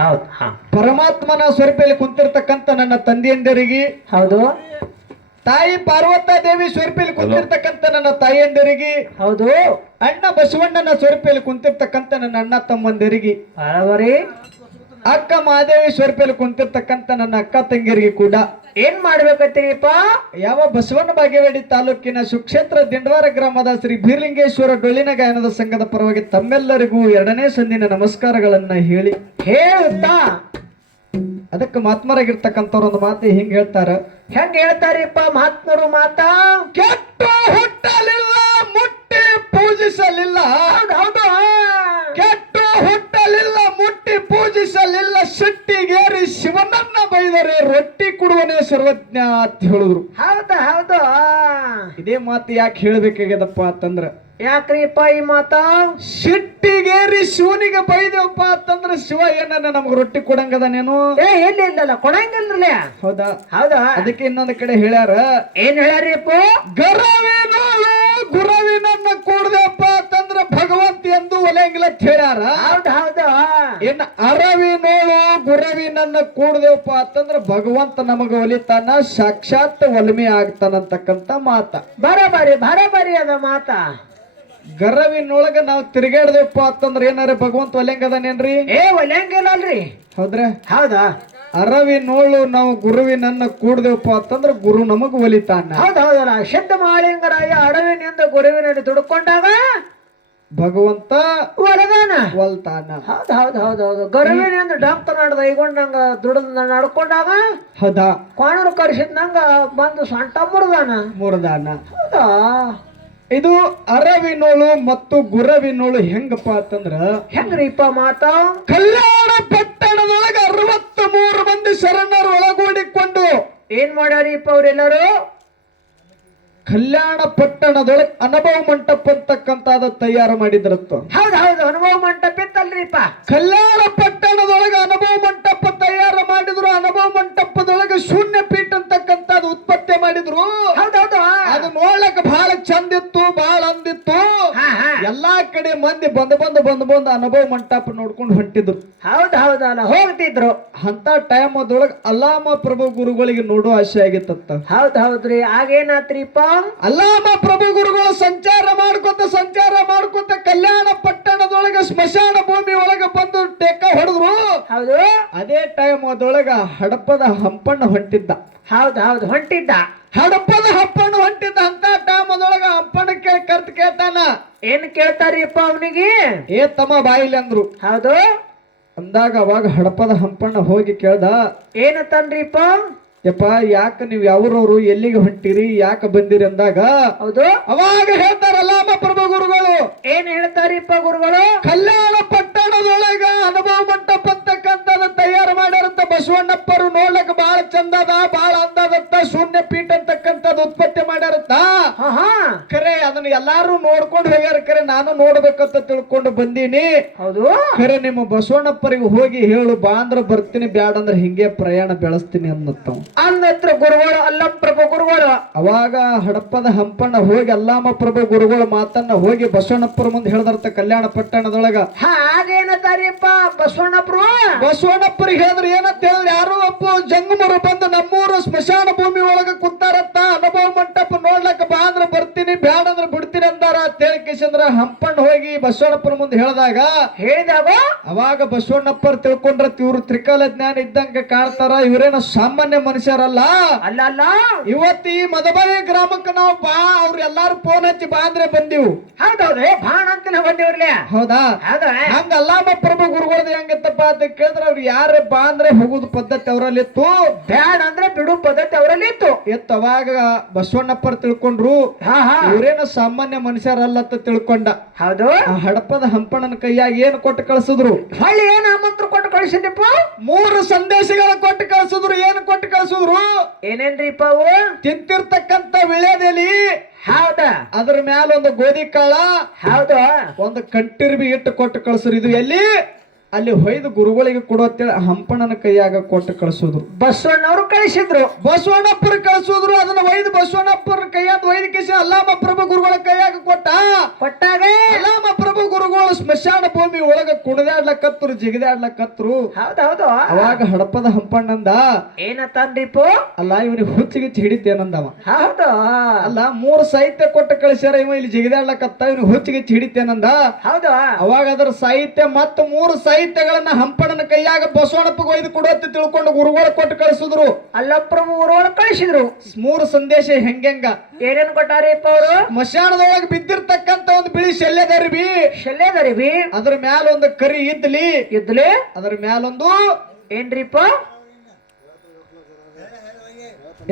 ಹೌದು. ಪರಮಾತ್ಮನ ಸ್ವರೂಪದಲ್ಲಿ ಕುಂತಿರ್ತಕ್ಕಂಥ ನನ್ನ ತಂದೆಯಂದಿರಿಗೆ, ಹೌದು ತಾಯಿ ಪಾರ್ವತಾ ದೇವಿ ಸ್ವರೂಪದಲ್ಲಿ ಕುಂತಿರ್ತಕ್ಕಂಥ ನನ್ನ ತಾಯಿಯಂದಿರಿಗೆ, ಹೌದು. ಅಣ್ಣ ಬಸವಣ್ಣನ ಸ್ವರೂಪದಲ್ಲಿ ಕುಂತಿರ್ತಕ್ಕಂಥ ನನ್ನ ಅಣ್ಣ ತಮ್ಮಂದಿರಿಗೆ, ಬರಬರಿ. ಅಕ್ಕ ಮಹಾದೇವಿ ಸ್ವರೂಪದಲ್ಲಿ ಕುಂತಿರ್ತಕ್ಕಂಥ ನನ್ನ ಅಕ್ಕ ತಂಗಿಯರಿಗೆ ಕೂಡ ಏನ್ ಮಾಡ್ಬೇಕತ್ತೀರಿಪ್ಪ? ಯಾವ ಬಸವಣ್ಣ ಬಾಗೇವಾಡಿ ತಾಲೂಕಿನ ಸುಕ್ಷೇತ್ರ ದಿಂಡವಾರ ಗ್ರಾಮದ ಶ್ರೀ ಬೀರ್ಲಿಂಗೇಶ್ವರ ಡೊಳ್ಳಿನ ಗಾಯನದ ಸಂಘದ ಪರವಾಗಿ ತಮ್ಮೆಲ್ಲರಿಗೂ 2ನೇ ಸಂದಿನ ನಮಸ್ಕಾರಗಳನ್ನ ಹೇಳುತ್ತಾ ಅದಕ್ಕೆ ಮಹಾತ್ಮರಾಗಿರ್ತಕ್ಕಂಥವ್ರು ಒಂದು ಮಾತು ಹಿಂಗ್ ಹೇಳ್ತಾರ. ಹೆಂಗ ಹೇಳ್ತಾರಿಪ್ಪ ಮಹಾತ್ಮರು ಮಾತಾ? ಕೆಟ್ಟು ಹುಟ್ಟಲಿಲ್ಲ ಮುಟ್ಟಿ ಪೂಜಿಸಲಿಲ್ಲ. ಹೌದು. ಕೆಟ್ಟು ಹುಟ್ಟಲಿಲ್ಲ ಮುಟ್ಟಿ ಪೂಜಿಸಲಿಲ್ಲ, ಸಿಟ್ಟಿಗೇರಿ ಶಿವನನ್ನ ಬೈದರೆ ರೊಟ್ಟಿ ಕೊಡುವನೇ ಸರ್ವಜ್ಞ ಅಂತ ಹೇಳಿದ್ರು. ಹೌದು. ಇದೇ ಮಾತು ಯಾಕೆ ಹೇಳ್ಬೇಕಾಗ್ಯದಪ್ಪ ಅಂತಂದ್ರ, ಯಾಕ್ರಿಪ್ಪ ಈ ಮಾತಾ? ಸಿಟ್ಟಿಗೇರಿ ಶಿವನಿಗೆ ಬೈದೇವಪ್ಪ ಅಂತಂದ್ರ ಶಿವ ಏನನ್ನ ನಮ್ಗೆ ರೊಟ್ಟಿ ಕೊಡಂಗದಾನೇನು? ಎಲ್ಲಿಲ್ಲ ಕೊಡಂಗಿಲ್ರಲ್ಲ. ಹೌದಾ? ಅದಕ್ಕೆ ಇನ್ನೊಂದು ಕಡೆ ಹೇಳ್ಯಾರ. ಏನ್ ಹೇಳ್ಯಾರಿಪ್ಪ? ಗರವಿನೋಳು ಗುರವಿನನ್ನ ಕೂಡ್ದಪ್ಪ ಅಂತಂದ್ರ ಭಗವಂತ ಎಂದು ಒಲೆಂಗಿಲ್ಲ ಅಂತ ಹೇಳ್ಯಾರ. ಹೌದು. ಇನ್ನು ಅರವಿನೋಳು ಗುರವಿನನ್ನ ಕೂಡ್ದೇವಪ್ಪ ಅಂತಂದ್ರ ಭಗವಂತ ನಮಗ ಒಲಿತಾನ, ಸಾಕ್ಷಾತ್ ಒಲ್ಮೆ ಆಗ್ತಾನಂತಕ್ಕಂತ ಮಾತ. ಬರಬರಿ ಅದ ಮಾತಾ. ಗರವಿನೊಳಗ ನಾವು ತಿರುಗಾಡ್ದೇವಪ್ಪ ಅಂತಂದ್ರ ಏನಾರ ಭಗವಂತ ಒಲೆಂಗದಾನೇನ್ರಿ? ಒಲೆಂಗಿಲ್ಲಲ್ರಿ. ಹೌದ್ರಾ? ಹೌದಾ? ಅರವಿನೋಳು ನಾವು ಗುರುವಿನನ್ನ ಕೂಡ್ದೇವಪ್ಪ ಅಂತಂದ್ರ ಗುರು ನಮಗ ಒಲಿತಾನ. ಹೌದಲ್ಲ. ಶುದ್ಧ ಮಾಳಿಂಗರಾಯ ಅಡವಿನಿಂದ ಗುರುವಿನಲ್ಲಿ ದುಡ್ಕೊಂಡಾಗ ಭಗವಂತ ಒಲ್ತಾನ. ಹೌದು. ಗರುವಿನಿಂದ ಡಾಕ್ಟರ್ ನಾಡ್ದ ಈಗೊಂಡಂಗ ದುಡ್ದ ನಡ್ಕೊಂಡಾಗ ಹೌದಾ ಕೋಣರು ಕರ್ಸಿದ್ನಂಗ ಬಂದು ಸೊಂಟ ಮುರ್ದಾನ. ಹೌದಾ? ಇದು ಅರವಿನೋಳು ಮತ್ತು ಗುರವಿನೋಳು ಹೆಂಗಪ್ಪ ಅಂತಂದ್ರ ಹೆಂಗ್ರಿಪ್ಪ ಮಾತಾ? ಕಲ್ಯಾಣ ಪಟ್ಟಣದೊಳಗ 63 ಮಂದಿ ಶರಣರು ಒಳಗೂಡಿಕೊಂಡು ಏನ್ ಮಾಡ್ಯಾರಿಪ್ಪ ಅವ್ರೆಲ್ಲರೂ? ಕಲ್ಯಾಣ ಪಟ್ಟಣದೊಳಗೆ ಅನುಭವ ಮಂಟಪ ಅಂತಕ್ಕಂತಾದ ತಯಾರು ಮಾಡಿದ್ರತ್ತ. ಹೌದು. ಅನುಭವ ಮಂಟಪ ಇತ್ತಲ್ರಿಪ್ಪ. ಕಲ್ಯಾಣ ಪಟ್ಟಣದೊಳಗೆ ಅನುಭವ ಮಂಟಪ ತಯಾರು ಮಾಡಿದ್ರು. ಅನುಭವ ಮಂಟಪದೊಳಗೆ ಶೂನ್ಯ ಪೀಠ ಅಂತಕ್ಕಂಥದ್ದು ಉತ್ಪತ್ತಿ ಮಾಡಿದ್ರು. ಹೌದೌದು. ಅದು ನೋಡ್ಲಕ್ಕ ಬಹಳ ಚಂದಿತ್ತು, ಬಹಳ ಅಂದಿತ್ತು. ಎಲ್ಲಾ ಕಡೆ ಮಂದಿ ಬಂದು ಅನುಭವ ಮಂಟಪ ನೋಡ್ಕೊಂಡು ಹೊಂಟಿದ್ರು. ಹೌದಲ್ಲ, ಹೋಗ್ತಿದ್ರು. ಅಂತ ಟೈಮ್ ಅದೊಳಗೆ ಅಲ್ಲಾಮ ಪ್ರಭು ಗುರುಗಳಿಗೆ ನೋಡೋ ಆಸೆ ಆಗಿತ್ತಂತ. ಹೌದ್ರಿ. ಆಗೇನಾತ್ರಿಪ್ಪ? ಅಲ್ಲಾಮ ಪ್ರಭು ಗುರುಗಳು ಸಂಚಾರ ಮಾಡ್ಕೊತ ಕಲ್ಯಾಣ ಪಟ್ಟಣದೊಳಗ ಸ್ಮಶಾನ ಭೂಮಿ ಒಳಗ ಬಂದು ಟೇಕ ಹೊಡೆದ್ರು. ಹೌದು. ಅದೇ ಟೈಮ್ ಅದೊಳಗ ಹಡಪದ ಹಂಪಣ್ಣ ಹೊಂಟಿದ್ದ. ಹೌದು ಹೊಂಟಿದ್ದ. ಹಡಪದ ಹಂಪಣ್ಣ ಹೊಂಟಿದ್ದ. ಅಂತ ಟೈಮ್ ಅದೊಳಗ ಹಂಪಣ್ಣ ಕೇಳ್ತಾನ. ಏನ್ ಕೇಳ್ತಾರಿಪ್ಪ ಅವನಿಗೆ? ಏ ತಮ್ಮ ಬಾಯಿಲಿ ಅಂದ್ರು. ಹೌದು. ಅಂದಾಗ ಅವಾಗ ಹಡಪದ ಹಂಪಣ್ಣ ಹೋಗಿ ಕೇಳ್ದ, ಏನತ್ತನ್ರಿಪ್ಪ? ಯಪ್ಪ ಯಾಕ ನೀವ್ ಯಾವ್ರವ್ರು, ಎಲ್ಲಿಗೆ ಹೊಂಟಿರಿ, ಯಾಕ ಬಂದಿರಿ ಅಂದಾಗ ಹೌದು ಅವಾಗ ಹೇಳ್ತಾರಲ್ಲ ಪ್ರಭು ಗುರುಗಳು. ಏನ್ ಹೇಳ್ತಾರಿಪ್ಪ ಗುರುಗಳು? ಕಲ್ಯಾಣ ಪಟ್ಟಣದೊಳಗ ಅನುಭವ ಮಂಟಪ ಅಂತಕ್ಕಂಥದ್ದು ತಯಾರು ಮಾಡ್ಯಾರಂತ. ಬಸವಣ್ಣಪ್ಪರು ನೋಡ್ಲಕ್ ಬಹಳ ಚಂದದ, ಬಹಳ ಅಂದದತ್ತ. ಶೂನ್ಯ ಪೀಠ ಅಂತಕ್ಕಂಥದ್ದು ಉತ್ಪತ್ತಿ ಮಾಡ್ಯಾರಂತ. ಖರೆ ಅದನ್ನ ಎಲ್ಲಾರು ನೋಡ್ಕೊಂಡು ಹೋಗ್ಯಾರ. ಖರೆ ನಾನು ನೋಡ್ಬೇಕಂತ ತಿಳ್ಕೊಂಡು ಬಂದೀನಿ. ಹೌದು. ಖರೆ ನಿಮ್ಮ ಬಸವಣ್ಣಪ್ಪರಿಗೆ ಹೋಗಿ ಹೇಳು, ಬಾ ಅಂದ್ರ ಬರ್ತೀನಿ, ಬ್ಯಾಡ ಅಂದ್ರ ಹಿಂಗೆ ಪ್ರಯಾಣ ಬೆಳೆಸ್ತೀನಿ ಅನ್ನತ್ತ. ಅನ್ನತ್ರ ಗುರುಗಳು, ಅಲ್ಲಂ ಪ್ರಭು ಗುರುಗಳು. ಅವಾಗ ಹಡಪದ ಹಂಪಣ್ಣ ಹೋಗಿ ಅಲ್ಲಾಮ ಪ್ರಭು ಗುರುಗಳ ಮಾತನ್ನ ಹೋಗಿ ಬಸವಣ್ಣಪ್ಪರ ಮುಂದೆ ಹೇಳ್ದಾರ್ತ ಕಲ್ಯಾಣ ಪಟ್ಟಣದೊಳಗ. ಹಾಗೇನತಾರಿಪ್ಪ ಬಸವಣ್ಣಪ್ಪರಿಗೆ ಹೇಳಿದ್ರು. ಏನಂತ ಹೇಳಿದ್ರೆ, ಯಾರು ಒಬ್ಬ ಜಂಗಮರು ಬಂದು ನಮ್ಮೂರು ಸ್ಮಶಾನ ಭೂಮಿ ಒಳಗ ಕುಂತಾರತ್ತ. ಅನುಭವ ಮಂಟಪ ನೋಡ್ಲಕ್ಕ ಬಾ ಅಂದ್ರ ಬರ್ತೀನಿ, ಬ್ಯಾಡ ಅಂದ್ರ ಬಿಡ್ತೀನಿ ಅಂದಾರ ತೇಳ್ಕೇಶಂದ್ರ ಹಂಪಣ್ಣ ಹೋಗಿ ಬಸವಣ್ಣಪ್ಪರ ಮುಂದೆ ಹೇಳಿದಾಗ ಅವಾಗ ಬಸವಣ್ಣಪ್ಪರ್ ತಿಳ್ಕೊಂಡ್ರ ಇವ್ರು ತ್ರಿಕಾಲ ಜ್ಞಾನ ಇದ್ದಂಗ ಕಾಣ್ತಾರ, ಇವರೇನ ಸಾಮಾನ್ಯ ಮನುಷ್ಯರಲ್ಲ. ಅಲ್ಲ ಇವತ್ತು ಈ ಮದಬಾಯಿ ಗ್ರಾಮಕ್ಕೆ ನಾವು ಬಾ, ಅವ್ರು ಎಲ್ಲಾರು ಫೋನ್ ಹಚ್ಚಿ ಬಾ ಅಂದ್ರೆ ಬಂದಿವು. ಹೌದೌದ್ರಿ, ಬಾಣ ಅಂತ ಬಂದಿವ್ರಲ್ಲ. ಹೌದಾ? ಹಂಗ ಅಲ್ಲಾಮ ಪ್ರಭು ಗುರುಗಳದ ಹೆಂಗಿತ್ತಪ್ಪ ಅಂತ ಕೇಳಿದ್ರೆ, ಅವ್ರು ಯಾರೇ ಬಾ ಅಂದ್ರೆ ಹೋಗುದು ಪದ್ಧತಿ ಅವರಲ್ಲಿ ಇತ್ತು, ಬ್ಯಾಡ ಅಂದ್ರೆ ಬಿಡು ಪದ್ಧತಿ ಅವರಲ್ಲಿ ಇತ್ತು. ಅವಾಗ ಬಸವಣ್ಣಪ್ಪರ್ ತಿಳ್ಕೊಂಡ್ರು, ಇವರೇನು ಸಾಮಾನ್ಯ ಮನುಷ್ಯರಲ್ಲ ಅಂತ ತಿಳ್ಕೊಂಡ. ಹೌದು. ಹಡಪದ ಹಂಪಣ್ಣನ ಕೈಯಾಗ ಏನು ಕೊಟ್ಟು ಕಳಿಸಿದ್ರು? ಹೊಳ್ಳಿ ಏನ್ ಮಂತ್ರ ಕೊಟ್ಟು ಕಳಿಸಿದಪ್ಪ? 3 ಸಂದೇಶಗಳ ಕೊಟ್ಟು ಕಳಿಸಿದ್ರು. ಏನು ಕೊಟ್ಟು ಕಳಿಸಿದ್ರು? ಏನೇನ್ರಿಪ್ಪ ಅವು? ತಿಂತಿರ್ತಕ್ಕಂತ ವಿಳ್ಯದೆಲಿ. ಹೌದಾ? ಅದ್ರ ಮ್ಯಾಲ ಒಂದು ಗೋಧಿ ಕಾಳ. ಹೌದು. ಒಂದು ಕಂಟಿರ್ಬಿ ಇಟ್ಟು ಕೊಟ್ಟು ಕಳಿಸ್ರು. ಇದು ಎಲ್ಲಿ? ಅಲ್ಲಿ ಹೊಯ್ದು ಗುರುಗಳಿಗೆ ಕೊಡೋತ್ತೇಳಿ ಹಂಪಣ್ಣನ ಕೈಯಾಗ ಕೊಟ್ಟು ಕಳಿಸೋದು. ಬಸವಣ್ಣವರು ಕಳಿಸಿದ್ರು. ಬಸವಣ್ಣಪ್ಪರು ಕಳಿಸೋದ್ರು. ಅದನ್ನ ಒಯ್ದು ಬಸವಣ್ಣಪ್ಪರ ಕೈಯಾಗ ಒಯ್ದು ಕಿಸಿ ಅಲ್ಲಾಮ ಪ್ರಭು ಗುರುಗಳ ಕೈಯಾಗ ಕೊಟ್ಟಾಗ ಅಲ್ಲಾಮ ಪ್ರಭು ಗುರುಗಳು ಸ್ಮಶಾನ ಭೂಮಿ ಒಳಗ ಕುಣಿದಾಡ್ಲಕತ್ರು, ಜಿಗಿದಾಡ್ಲಕತ್ರು. ಹೌದೌದು. ಅವಾಗ ಹಡಪದ ಹಂಪಣ್ಣಂದ ಏನಂತಂದ್ರಿಪು? ಅಲ್ಲ ಇವನಿಗೆ ಹುಚ್ಚಿಗೆ ಹಿಡಿತೇನಂದವ. ಹೌದು. ಅಲ್ಲ 3 ಸಾಹಿತ್ಯ ಕೊಟ್ಟು ಕಳಿಸ್ಯಾರ, ಇವ ಇಲ್ಲಿ ಜಿಗಿದಾಡ್ಲಕತ್ತ, ಇವನು ಹುಚ್ಚಿಗೆ ಹಿಡಿತೇನಂದ. ಹೌದು. ಅವಾಗ ಅದರ ಸಾಹಿತ್ಯ ಮತ್ತು 3 ಸಾಹಿತ್ಯಗಳನ್ನ ಹಂಪಣ್ಣನ ಕೈಯಾಗ ಬಸವಣ್ಣಪ್ಪಗೆ ಒಯ್ದು ಕೊಡುತ್ತೆ ತಿಳ್ಕೊಂಡು ಗುರುಗಳು ಕೊಟ್ಟು ಕಳಿಸಿದ್ರು. ಅಲ್ಲಪ್ರಭು ಗುರುಗಳು ಕಳಿಸಿದ್ರು. 3 ಸಂದೇಶ ಹೆಂಗ ಏನೇನು ಕೊಟ್ಟಾರಿಪ್ಪ ಅವರು? ಸ್ಮಶಾನದೊಳಗೆ ಬಿದ್ದಿರ್ತಕ್ಕಂತ ಒಂದು ಬಿಳಿ ಶಲ್ಯದರಿಬಿ, ಅದ್ರ ಮ್ಯಾಲ ಒಂದು ಕರಿ ಇದ್ಲಿ, ಅದ್ರ ಮ್ಯಾಲೊಂದು ಏನ್ರಿಪ್ಪ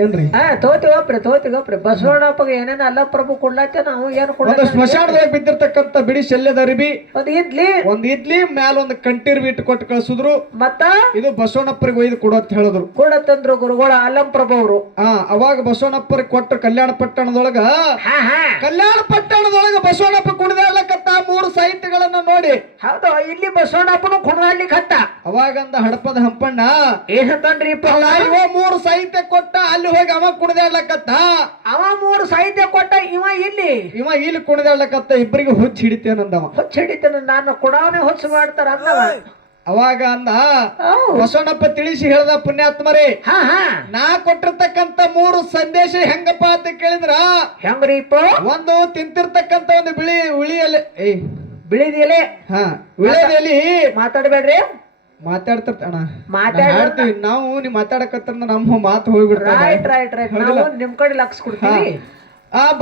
ಏನ್ರಿ ತೋತಿಗೊಪ್ರಿ ಬಸವಣ್ಣಪ್ಪಗೆ ಏನೇನು ಅಲ್ಲಪ್ರಭು ಕೊಡ್ಲಾತ ನಾವು ಏನು ಕೊಡ. ಸ್ಮಶಾನದೊಳಗೆ ಬಿದ್ದಿರ್ತಕ್ಕಂತ ಬಿಳಿ ಶಲ್ಯದರಿಬಿ, ಒಂದು ಇದ್ಲಿ ಮ್ಯಾಲ ಒಂದು ಕಂಟಿರ್ಬಿ ಇಟ್ಟು ಕೊಟ್ಟು ಕಳಿಸಿದ್ರು. ಮತ್ತ ಇದು ಬಸವಣ್ಣಪ್ಪರಿಗೆ ಒಯ್ದು ಕೊಡು ಅಂತ ಹೇಳಿದ್ರು. ಕೊಡತ್ತಂದ್ರು ಗುರುಗಳು ಅಲ್ಲಂಪ್ರಭು ಅವರು. ಅವಾಗ ಬಸವಣ್ಣಪ್ಪರಿಗೆ ಕೊಟ್ಟ ಕಲ್ಯಾಣ ಪಟ್ಟಣದೊಳಗ ಬಸವಣ್ಣಪ್ಪ ಕುಣಿದಾಡ್ಲಕತ್ತ 3 ಸಾಹಿತ್ಯಗಳನ್ನ ನೋಡಿ. ಹೌದು. ಇಲ್ಲಿ ಬಸವಣ್ಣಪ್ಪನು ಕುಣಿದಾಡ್ಲಿಕ್ಕತ್ತ. ಅವಾಗಂದ ಹಡಪದ ಹಂಪಣ್ಣ ಏನಂತನ್ರಿಪ್ಪ? ಇವ 3 ಸಾಹಿತ್ಯ ಕೊಟ್ಟ, ಅಲ್ಲಿ ಹೋಗಿ ಅವ ಕುಣಿದಾಡ್ಲಕತ್ತ. ಅವ 3 ಸಾಹಿತ್ಯ ಕೊಟ್ಟ, ಇವ ಇಲ್ಲಿ ಕುಣಿದಾಡ್ಲಕತ್ತ. ಇಬ್ಬರಿಗೆ ಹುಚ್ಚ ಹಿಡಿತೇನಂದವ. ಹುಚ್ಚ ಹಿಡಿತೇನ, ನಾನು ಕೊಡವನೇ ಹುಚ್ಚು ಮಾಡ್ತಾರ ಅಂದವ. ಅವಾಗ ಅಂದ ಬಸವಣ್ಣಪ್ಪ ತಿಳಿಸಿ ಹೇಳ್ದ, ಪುಣ್ಯಾತ್ಮರೇ ನಾ ಕೊಟ್ಟಿರ್ತಕ್ಕಂತ 3 ಸಂದೇಶ ಹೆಂಗಪ್ಪ ಅಂತ ಕೇಳಿದ್ರ ಹೆಂಗ್ರಿಪ್ಪ? ಒಂದು ತಿಂತಿರ್ತಕ್ಕಂತ ಒಂದು ಬಿಳಿದೆಲೆ ವಿಳೆದೆಲಿ ಮಾತಾಡ್ಬೇಡ್ರಿ. ಮಾತಾಡ್ತಿರ್ತಾಣ ಮಾತಾಡ್ತೀವಿ ನಾವು. ನೀವ್ ಮಾತಾಡಕತ್ತ ನಮ್ಮ ಮಾತು ಹೋಗ್ಬಿಡ್ತಾರೆ. ನಿಮ್ ಕಡೆ ಲಕ್ಷ ಕೊಡ್ತೀವಿ.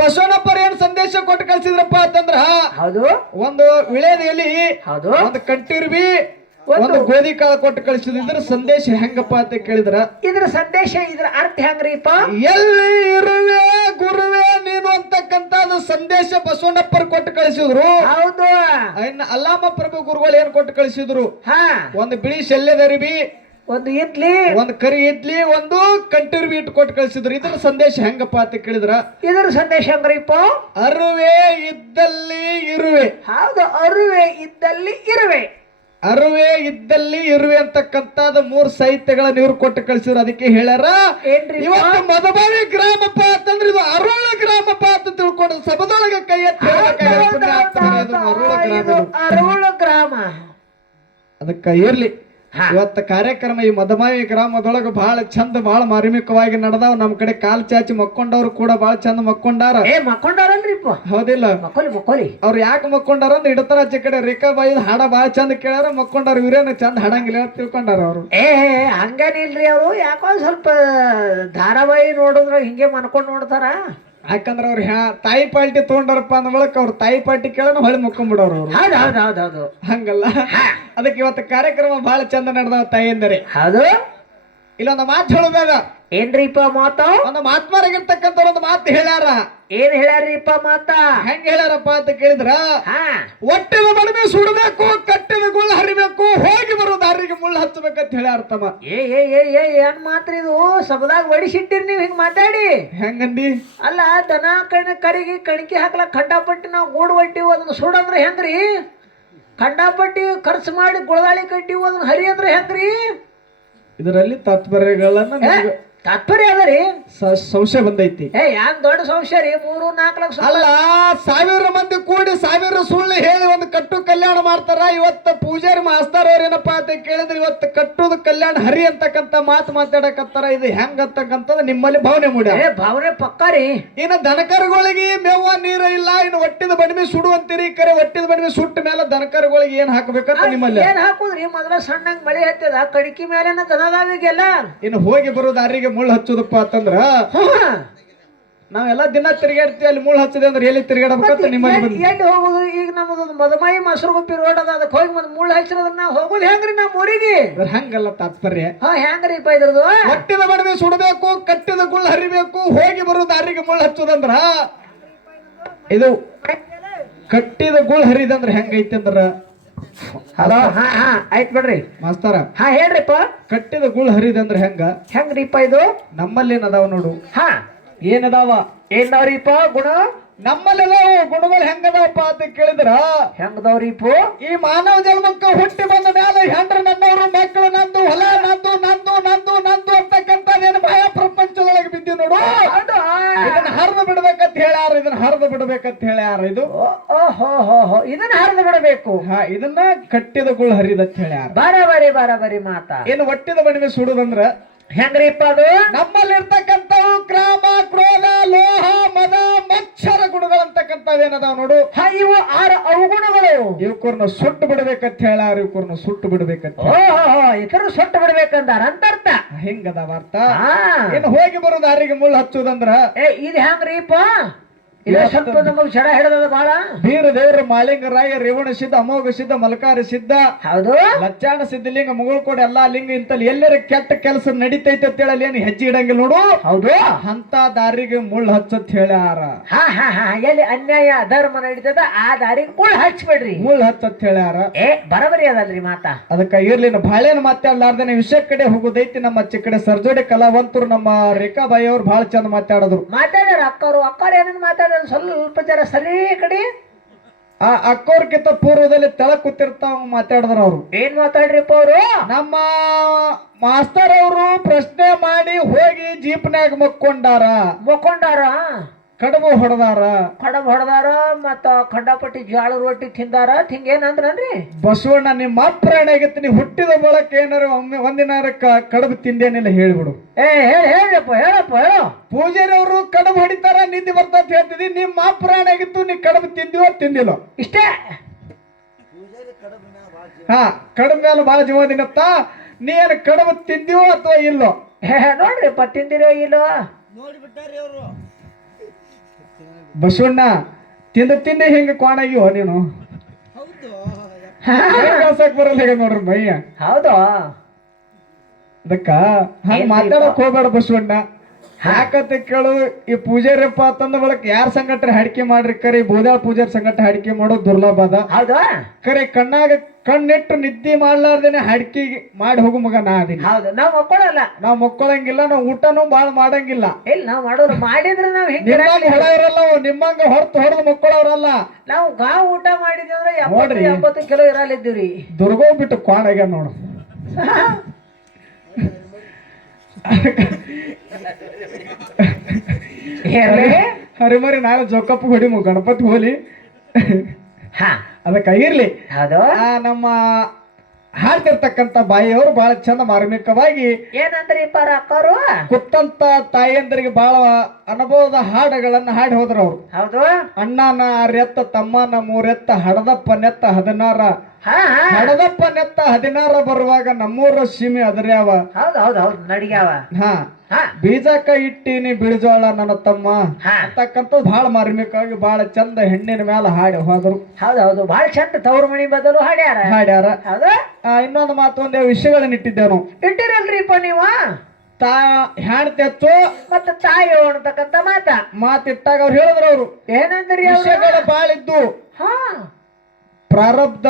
ಬಸವಣ್ಣಪ್ಪರ ಏನ್ ಸಂದೇಶ ಕೊಟ್ಟು ಕಳ್ಸಿದ್ರಪ್ಪ ಅಂತಂದ್ರ, ಹೌದು, ಒಂದು ವಿಳೆದೆಲಿ, ಹೌದು, ಒಂದು ಕಂಟಿರ್ಬಿ, ಒಂದು ಗೋಧಿ ಕಾಳ ಕೊಟ್ಟು ಕಳಿಸಿದ್ರು. ಇದ್ರ ಸಂದೇಶ ಹೆಂಗಪ್ಪ ಅಂತ ಕೇಳಿದ್ರ, ಇದ್ರ ಸಂದೇಶ ಇದ್ರ ಅರ್ಥ ಹೆಂಗ್ರಿಪ್ಪ? ಎಲ್ಲಿ ಇರುವೆ ಗುರುವೆ ನೀನು ಅಂತಕ್ಕಂತ ಸಂದೇಶ ಬಸವಣ್ಣಪ್ಪರು ಕೊಟ್ಟು ಕಳಿಸಿದ್ರು. ಹೌದು. ಇನ್ನು ಅಲ್ಲಾಮ ಪ್ರಭು ಗುರುಗಳು ಏನ್ ಕೊಟ್ಟು ಕಳಿಸಿದ್ರು? ಒಂದು ಬಿಳಿ ಶಲ್ಯದರಿಬಿ, ಒಂದು ಇಡ್ಲಿ, ಒಂದು ಕರಿ ಇಡ್ಲಿ, ಒಂದು ಕಂಟಿರ್ಬಿ ಇಟ್ಟು ಕೊಟ್ಟು ಕಳಿಸಿದ್ರು. ಇದ್ರ ಸಂದೇಶ ಹೆಂಗಪ್ಪ ಅಂತ ಕೇಳಿದ್ರ, ಇದ್ರ ಸಂದೇಶ ಹೆಂಗ್ರಿಪ್ಪ? ಅರುವೆ ಇದ್ದಲ್ಲಿ ಇರುವೆ. ಹೌದು, ಅರುವೆ ಇದ್ದಲ್ಲಿ ಇರುವೆ. ಅರುವೆ ಇದ್ದಲ್ಲಿ ಇರುವೆ ಅಂತಕ್ಕಂಥದ್ದು 3 ಸಾಹಿತ್ಯಗಳನ್ನ ಇವ್ರು ಕೊಟ್ಟು ಕಳಿಸಿದ್ರು. ಅದಕ್ಕೆ ಹೇಳ್ಯಾರ ಇವತ್ತು ಮದಬಾವಿ ಗ್ರಾಮಪ್ಪ ಅಂತಂದ್ರೆ ಇದು ಅರುಳ ಗ್ರಾಮಪ್ಪ ಅಂತ ತಿಳ್ಕೊಂಡು ಸಭದೊಳಗೆ ಕೈ ಎತ್ತಿ ಅರುಳ ಗ್ರಾಮ. ಅದಕ್ಕ ಇರ್ಲಿ. ಇವತ್ತ ಕಾರ್ಯಕ್ರಮ ಈ ಮದಮಾವಿ ಗ್ರಾಮದೊಳಗ ಬಹಳ ಚಂದ, ಬಹಳ ಮಾರ್ಮಿಕವಾಗಿ ನಡೆದಾವ್. ನಮ್ ಕಡೆ ಕಾಲ್ ಚಾಚಿ ಮಕ್ಕೊಂಡವ್ರು ಕೂಡ ಬಹಳ ಚಂದ ಮಕ್ಕೊಂಡಾರ. ಮಕ್ಕೊಂಡಾರಲ್ರಿಪ್ಪ? ಹೌದಿಲ್ಲ, ಮಕ್ಕೋಲಿ. ಅವ್ರು ಯಾಕೆ ಮಕ್ಕೊಂಡಾರ ಅಂದ್ರೆ ಇಡತರ ಆಚೆ ಕಡೆ ರೇಖಾಬಾಯಿ ಹಾಡ ಬಹಳ ಚಂದ ಕೇಳ್ಯಾರ, ಮಕ್ಕೊಂಡಾರ. ಇವ್ರೇನ ಚಂದ ಹಾಡಂಗಿಲ್ಲ ಅಂತ ತಿಳ್ಕೊಂಡಾರ ಅವ್ರು. ಹಂಗೇನಿಲ್ರಿ, ಅವರು ಯಾಕೋ ಸ್ವಲ್ಪ ಧಾರಾವಾಹಿ ನೋಡಿದ್ರ ಹಿಂಗೆ ಮನ್ಕೊಂಡ್ ನೋಡ್ತಾರ. ಯಾಕಂದ್ರ ಅವ್ರ ತಾಯಿ ಪಾರ್ಟಿ ತಗೊಂಡಾರಪ್ಪ ಅಂದ ಬಳಕ ಅವ್ರ ತಾಯಿ ಪಾರ್ಟಿ ಕೇಳೋಣ ಹೊಳಿ ಮುಕ್ಕೊಂಡ್ಬಿಡೋರು ಅವ್ರು. ಹೌದು. ಹಂಗಲ್ಲ, ಅದಕ್ಕೆ ಇವತ್ತು ಕಾರ್ಯಕ್ರಮ ಬಹಳ ಚಂದ ನಡೆದವ ತಾಯಿಯಂದರೆ. ಹೌದು. ಇಲ್ಲೊಂದು ಮಾತು ಹೇಳುದಾಗ ಏನ್ರಿಪ್ಪ ಮಾತು? ಒಂದು ಮಾತ್ಮರಾಗಿರ್ತಕ್ಕಂಥ ಒಂದು ಮಾತು ಹೇಳ್ಯಾರ. ಏನ್ ಹೇಳ್ಯಾರಿಪ್ಪ ಮಾತ? ಹೆಂಗ ಹೇಳ್ಯಾರಪ್ಪ ಅಂತ ಕೇಳಿದ್ರ, ಒಟ್ಟಿನ ಮಡಿಮೆ ಸುಡಬೇಕು, ಕಟ್ಟಿನ ಗುಳ್ಳ ಹರಿಬೇಕು, ಹೋಗಿ ಬರೋ ದಾರಿಗೆ ಮುಳ್ಳು ಹಚ್ಚಬೇಕಂತ ಹೇಳ್ಯಾರ ತಮ್ಮ. ಏನ್ ಮಾತ್ರ ಇದು? ಸಬದಾಗ ಒಡಿಸಿಟ್ಟಿರಿ ನೀವು ಹಿಂಗ್ ಮಾತಾಡಿ. ಹೆಂಗಂದಿ? ಅಲ್ಲ, ದನ ಕರಿಗೆ ಕಣಿಕೆ ಹಾಕ್ಲಕ್ ಖಂಡಾಪಟ್ಟಿ ನಾವು ಗೂಡು ಒಟ್ಟಿವು, ಅದನ್ನ ಸುಡಂದ್ರೆ ಹೆಂಗ್ರಿ? ಖಂಡಾಪಟ್ಟಿ ಖರ್ಚು ಮಾಡಿ ಗುಳದಾಳಿ ಕಟ್ಟಿವು, ಅದನ್ನ ಹರಿ ಅಂದ್ರೆ ಹೆಂಗ್ರಿ? ಇದರಲ್ಲಿ ತಾತ್ಪರ್ಯಗಳನ್ನ ತಾತ್ಪರ್ಯ ಅದ ರೀ. ಸಂಶಯ ಬಂದೈತಿ. ಯಾನ್ ದೊಡ್ಡ ಸಂಶಯ ರೀ? 3-4 ಲಕ್ಷ ಅಲ್ಲ, 1000 ಮಂದಿ ಕೂಡಿ 1000 ಸುಳ್ಳು ಹೇಳಿ ಒಂದು ಕಟ್ಟು ಕಲ್ಯಾಣ ಮಾಡ್ತಾರ. ಇವತ್ತು ಪೂಜಾರಿ ಮಾಸ್ತರ್ ಅವ್ರ ಏನಪ್ಪಾ ಅಂತ ಕೇಳಿದ್ರೆ ಇವತ್ತು ಕಟ್ಟುದು ಕಲ್ಯಾಣ ಹರಿ ಅಂತಕ್ಕಂತ ಮಾತು ಮಾತಾಡಕತ್ತಾರ. ಇದು ಹೆಂಗ ಅಂತಕ್ಕಂಥದ್ದು ನಿಮ್ಮಲ್ಲಿ ಭಾವನೆ ಮೂಡ. ಭಾವನೆ ಪಕ್ಕಾರಿ. ಇನ್ನು ದನಕರುಗಳಿಗೆ ಮೇವ ನೀರ ಇಲ್ಲ, ಇನ್ನು ಒಟ್ಟಿದ ಬಡಿಮೆ ಸುಡುವಂತೀರಿ. ಕರೆ ಒಟ್ಟಿದ ಬಡಿಮೆ ಸುಟ್ಟ ಮೇಲೆ ದನಕರುಗಳಿಗೆ ಏನ್ ಹಾಕಬೇಕಂತ ನಿಮ್ಮಲ್ಲಿ ಏನ್ ಹಾಕುದ್ರಿ? ಮೊದಲ ಸಣ್ಣಂಗ್ ಮಳೆ ಹತ್ತದ, ಕಡಿಕೆ ಮೇಲೆನ ದನದಾವಿಗೆಲ್ಲ ಇನ್ನು ಹೋಗಿ ಬರೋ ದಾರಿಗೆ ಮುಳ್ಳು ಹಚ್ಚುದಪ್ಪ ಅಂತಂದ್ರ ನಾವೆಲ್ಲ ದಿನ ತಿರುಗಾಡ್ತೀವಿ. ಅಲ್ಲಿ ಮುಳ್ಳು ಹಚ್ಚದೆ ಅಂದ್ರೆ ಎಲ್ಲಿ ತಿರುಗಾಡಬೇಕಂತ ನಿಮ್ಮಲ್ಲಿ ಎಲ್ಲಿ ಹೋಗುದು? ಈಗ ನಮ್ದು ಮದಮಾಯಿ ಮಸರುಗುಪ್ಪಿ ರೋಡ್ ಅದ, ಅದಕ್ಕೆ ಹೋಗಿ ಮುಳ್ಳು ಹಚ್ಚಿರೋದ್ರ ನಾವು ಹೋಗುದು ಹೆಂಗ್ರಿ? ನಮ್ಮ ಊರಿಗೆ ಹಂಗಲ್ಲ ತಾತ್ಪರ್ಯ. ಹೆಂಗ್ರಿಪ್ಪ ಇದ್ರದು? ಒಟ್ಟಿದ ಬಡಿಮೆ ಸುಡಬೇಕು, ಕಟ್ಟಿದ ಗುಳ್ಳು ಹರಿಬೇಕು, ಹೋಗಿ ಬರೋ ದಾರಿಗೆ ಮುಳ್ಳು ಹಚ್ಚುದಂದ್ರ ಇದು ಕಟ್ಟಿದ ಗುಳ್ಳು ಹರಿದಂದ್ರ ಹೆಂಗೈತಿ ಅಂದ್ರ ಆಯ್ತು ಬಿಡ್ರಿ ಮಾಸ್ತರ. ಹೇಳ್ರಿಪ್ಪ. ಕಟ್ಟಿದ ಗುಳ್ಳು ಹರಿದಂದ್ರ ಹೆಂಗ್ರಿಪ್ಪ ಇದು? ನಮ್ಮಲ್ಲಿ ಏನದಾವ ನೋಡು. ಏನದಾವ? ಏನದಾವ್ರಿಪ್ಪ ಗುಣ? ನಮ್ಮಲ್ಲೆಲ್ಲ ಗುಣಗಳು ಹೆಂಗದಪ್ಪ ಅಂತ ಕೇಳಿದ್ರ ಹೆಂಗದವ್ರಿಪ್ಪು ಈ ಮಾನವ ಜನ್ಮಕ್ಕ ಹುಟ್ಟಿ ಬಂದ ಮೇಲೆ ಹೆಂಡ್ರ ನನ್ನವರು ಮಕ್ಕಳು ನಂದು ಹೊಲ ನಂದು ನಂದು ನಂದು ನಂದು ಅಂತಕ್ಕಂಥದ್ದೇನು ಭಯ ಪ್ರಪಂಚದೊಳಗೆ ಬಿದ್ದು ನೋಡು ಇದನ್ನ ಹರಿದು ಬಿಡ್ಬೇಕಂತ ಹೇಳ್ಯಾರ ಇದನ್ನ ಹರಿದು ಬಿಡ್ಬೇಕಂತ ಹೇಳ್ಯಾರ ಇದು ಓಹೋ ಇದನ್ನ ಹರಿದು ಬಿಡಬೇಕು ಇದನ್ನ ಕಟ್ಟಿದ ಗುಳು ಹರಿದತ್ ಹೇಳ್ಯಾರ ಬಾರಬರಿ ಮಾತಾ ಏನು ಒಟ್ಟಿದ ಬಣಿವೆ ಸುಡುದಂದ್ರ ಹೆಂಗ್ರಿಪ್ಪ ಅದು ನಮ್ಮಲ್ಲಿರ್ತಕ್ಕಂಥವು ಕ್ರಾಮ ಕ್ರೋಧ ಲೋಹ ಮದ ಮಚ್ಚರ ಗುಣಗಳಂತಕ್ಕಂಥವೇನದಾವ ನೋಡು ಇವು 6 ಅವಗುಣಗಳು ಇವಕೂರ್ನ ಸುಟ್ಟು ಬಿಡ್ಬೇಕಂತ ಹೇಳ್ಯಾರ ಇವಕೂರ್ನ ಸುಟ್ಟು ಬಿಡ್ಬೇಕಂತ ಇತರ ಸುಟ್ಟು ಬಿಡ್ಬೇಕಂದಾರ ಅಂತರ್ಥ ಹಿಂಗದಾವ ಅರ್ಥ ಇನ್ನು ಹೋಗಿ ಬರೋ ದಾರಿಗೆ ಮುಳ್ಳು ಹಚ್ಚುದಂದ್ರ ಇದು ಹೆಂಗ್ರಿಪ್ಪ ಇದು ಸ್ವಲ್ಪ ನಮಗ್ ಜಡ ಹಿಡದ ಬಾಳ ವೀರ ದೇವರು ಮಾಲಿಂಗರಾಯ ರೇವಣ ಸಿದ್ಧ ಅಮೋಘ ಸಿದ್ಧ ಮಲಕಾರ ಸಿದ್ಧ ಹೌದು ಲಚ್ಚಾಣ ಸಿದ್ಧಲಿಂಗ ಮುಗುಳ್ಕೋಡಿ ಎಲ್ಲಾ ಲಿಂಗ ಇಂತಲ್ಲಿ ಎಲ್ಲರ ಕೆಟ್ಟ ಕೆಲಸ ನಡೀತೈತೆ ಅಂತ ಹೇಳಲಿ ಏನು ಹೆಜ್ಜೆ ಇಡಂಗಿಲ್ಲ ನೋಡು ಹೌದು ಅಂತ ದಾರಿಗೆ ಮುಳ್ಳು ಹಚ್ಚತ್ ಹೇಳ್ಯಾರ ಎಲ್ಲಿ ಅನ್ಯಾಯ ಅಧರ್ಮ ನಡೀತದ ಆ ದಾರಿಗೆ ಮುಳ್ಳು ಹಚ್ಬೇಡ್ರಿ ಮುಳ್ಳು ಹಚ್ಚತ್ ಹೇಳ್ಯಾರ ಬರಬರಿ ಅದಲ್ರಿ ಮಾತಾ ಅದಕ್ಕ ಇರ್ಲಿನ ಬಾಳೇನ ಮಾತಾಡ್ಲಾರ್ದೇನೆ ವಿಷಯ ಕಡೆ ಹೋಗುದೈತಿ ನಮ್ಮ ಆಚೆ ಕಡೆ ಸರ್ಜೋಡಿ ಕಲಾವಂತರು ನಮ್ಮ ರೇಖಾಬಾಯಿ ಅವ್ರು ಬಹಳ ಚಂದ ಮಾತಾಡಿದ್ರು ಮಾತಾಡ್ಯಾರ ಅಕ್ಕವ್ರು ಏನೇನು ಮಾತಾಡ ಸ್ವಲ್ಪ ಜರ ಸರಿ ಕಡೆ ಆ ಅಕ್ಕವ್ರಕ್ಕಿಂತ ಪೂರ್ವದಲ್ಲಿ ತೆಳ ಕೂತಿರ್ತಾವ ಮಾತಾಡಿದ್ರ ಅವ್ರು ಏನ್ ಮಾತಾಡ್ರಿಪ್ಪ ಅವರು ನಮ್ಮ ಮಾಸ್ತರ್ ಅವರು ಪ್ರಶ್ನೆ ಮಾಡಿ ಹೋಗಿ ಜೀಪ್ನ್ಯಾಗ ಮಕ್ಕೊಂಡಾರ ಕಡಬು ಹೊಡೆದಾರ ಮತ್ತ ಖಂಡಪಟ್ಟಿ ಜಾಳ ರೊಟ್ಟಿ ತಿಂದಾರ ಹಿಂಗೇನಂದ್ರನ್ರಿ ಬಸವಣ್ಣ ನಿಮ್ಮ ಅಪ್ರಾಣಿ ಆಗೈತಿ ನೀ ಹುಟ್ಟಿದ ಬಳಕ ಏನಾರ ಒಂದಿನಾರ ಕಡಬು ತಿಂದೇನಿಲ್ಲ ಹೇಳ್ಬಿಡು ಹೇಳಪ್ಪ ಹೇಳು ಪೂಜಾರಿ ಅವರು ಕಡಬು ಹೊಡಿತಾರ ನಿದ್ದೆ ಬರ್ತಂತ ಹೇಳ್ತಿದ್ದಿ ನಿಮ್ಮ ಅಪ್ರಾಣಿ ಆಗಿತ್ತು ನೀ ಕಡಬು ತಿಂದಿವೋ ತಿಂದಿಲ್ಲ ಇಷ್ಟೇ ಕಡಬು ಮೇಲೆ ಬಹಳ ಜೀವದಿನತ್ತ ನೀ ಏನು ಕಡಬು ತಿಂದಿವೋ ಅಥವಾ ಇಲ್ಲೋ ನೋಡ್ರಿಪ್ಪ ತಿಂದಿರೋ ಇಲ್ಲೋ ಬಸವಣ್ಣ ತಿಂದ ಹಿಂಗ ಕ್ವಾಣಾಗಿವ ನೀನು ಬರಲ್ಲ ಹೇಗ ನೋಡ್ರಿ ಮಯ್ಯ ಹೌದು ಅದಕ್ಕ ಹಂಗ ಮಾತಾಡಕ್ ಹೋಗ್ಬೇಡ ಬಸವಣ್ಣ ಯಾಕಂತ ಕೇಳು ಈ ಪೂಜಾರಿಯಪ್ಪ ಅಂತಂದ ಬಳಕ ಯಾರ ಸಂಘಟನೆ ಹಾಡಿಕೆ ಮಾಡ್ರಿ ಕರೆ ಬೋದ್ಯಾಳ ಪೂಜಾರಿ ಸಂಘಟನೆ ಹಾಡಿಕೆ ಮಾಡೋದು ದುರ್ಲಭ ಅದ ಹೌದಾ ಕರೆ ಕಣ್ಣಿಟ್ಟು ನಿದ್ದೆ ಮಾಡ್ಲಾರ್ದೇನೆ ಹಾಡಿಕೆ ಮಾಡಿ ಹೋಗು ಮಗ ನಾ ಅದೀನಿ ಹೌದು ನಾವ್ ಮಕ್ಕೊಳಲ್ಲ ನಾವ್ ಮಕ್ಕೊಳಂಗಿಲ್ಲ ನಾವ್ ಊಟನೂ ಬಾಳ ಮಾಡಂಗಿಲ್ಲ ಇಲ್ಲ ನಾವ್ ಮಾಡೋರು ಮಾಡಿದ್ರೆ ನಾವ್ ನಿಮ್ಮಂಗ ಹೊಳ ಇರಲ್ಲ ನಿಮ್ಮಂಗ ಹೊಡೆದು ಮಕ್ಕಳವ್ರಲ್ಲ ನಾವು ಗಾವ್ ಊಟ ಮಾಡಿದ್ವಿ ಅಂದ್ರೆ 70 ಕಿಲೋ ಇರಲಿದ್ದೀವ್ರಿ ದುರ್ಗೋ ಬಿಟ್ಟು ಕ್ವಾಣಾಗ್ಯ ನೋಡು ಹರಿಮರಿ ನಾಳೆ ಜೋಕಪ್ಪ ಹೊಡಿ ಗಣಪತಿ ಹೋಲಿ ಅದಕ್ಕ ಇರ್ಲಿ ನಮ್ಮ ಹಾಡ್ತಿರ್ತಕ್ಕಂಥ ಬಾಯಿಯವರು ಬಹಳ ಚಂದ ಮಾರ್ಮಿಕವಾಗಿ ಏನಂದ್ರಿ ಅಕ್ಕರು ಕುತ್ತಂತ ತಾಯಿಯಂದರಿಗೆ ಬಹಳ ಅನುಭವದ ಹಾಡುಗಳನ್ನ ಹಾಡಿ ಹೋದ್ರ ಅವ್ರು ಹೌದು ಅಣ್ಣನ 6 ಎತ್ತ ತಮ್ಮನ 3 ಎತ್ತ ಹಡದಪ್ಪ ನೆತ್ತ 16 ಹಡದಪ್ಪ ನೆತ್ತ 16 ಬರುವಾಗ ನಮ್ಮೂರ ಸೀಮೆ ಅದ್ರ್ಯಾವ ಹೌದು ನಡಿಗ್ಯಾವ ಬೀಜಕ್ಕ ಇಟ್ಟಿನಿ ಬಿಳಿಜೋಳ ನನ್ನ ತಮ್ಮ ಅಂತಕ್ಕಂಥದ್ದು ಬಹಳ ಮಾರ್ಮಿಕವಾಗಿ ಬಹಳ ಚಂದ ಹೆಣ್ಣಿನ ಮೇಲೆ ಹಾಡಿ ಹೋದ್ರು ಹೌದು ಬಹಳ ಚಂದ ತವ್ರ ಮಣಿ ಬದಲು ಹಾಡ್ಯಾರ ಇನ್ನೊಂದು ಮಾತು ಒಂದೇ ವಿಷಯಗಳನ್ನ ಇಟ್ಟಿದ್ದೇವೆ ನಾವು ಇಟ್ಟಿರಲ್ರಿಪ್ಪ ನೀವು ಹ್ಯಾಣ್ ತೆಚ್ಚು ಮತ್ತ ತಾಯಿ ಅಂತಕ್ಕಂಥ ಮಾತಿಟ್ಟಾಗ ಅವ್ರು ಹೇಳಿದ್ರು ಅವ್ರು ಏನಂದ್ರಿ ವಿಷಯಗಳು ಬಾಳ ಇದ್ದು ಪ್ರಾರಬ್ಧ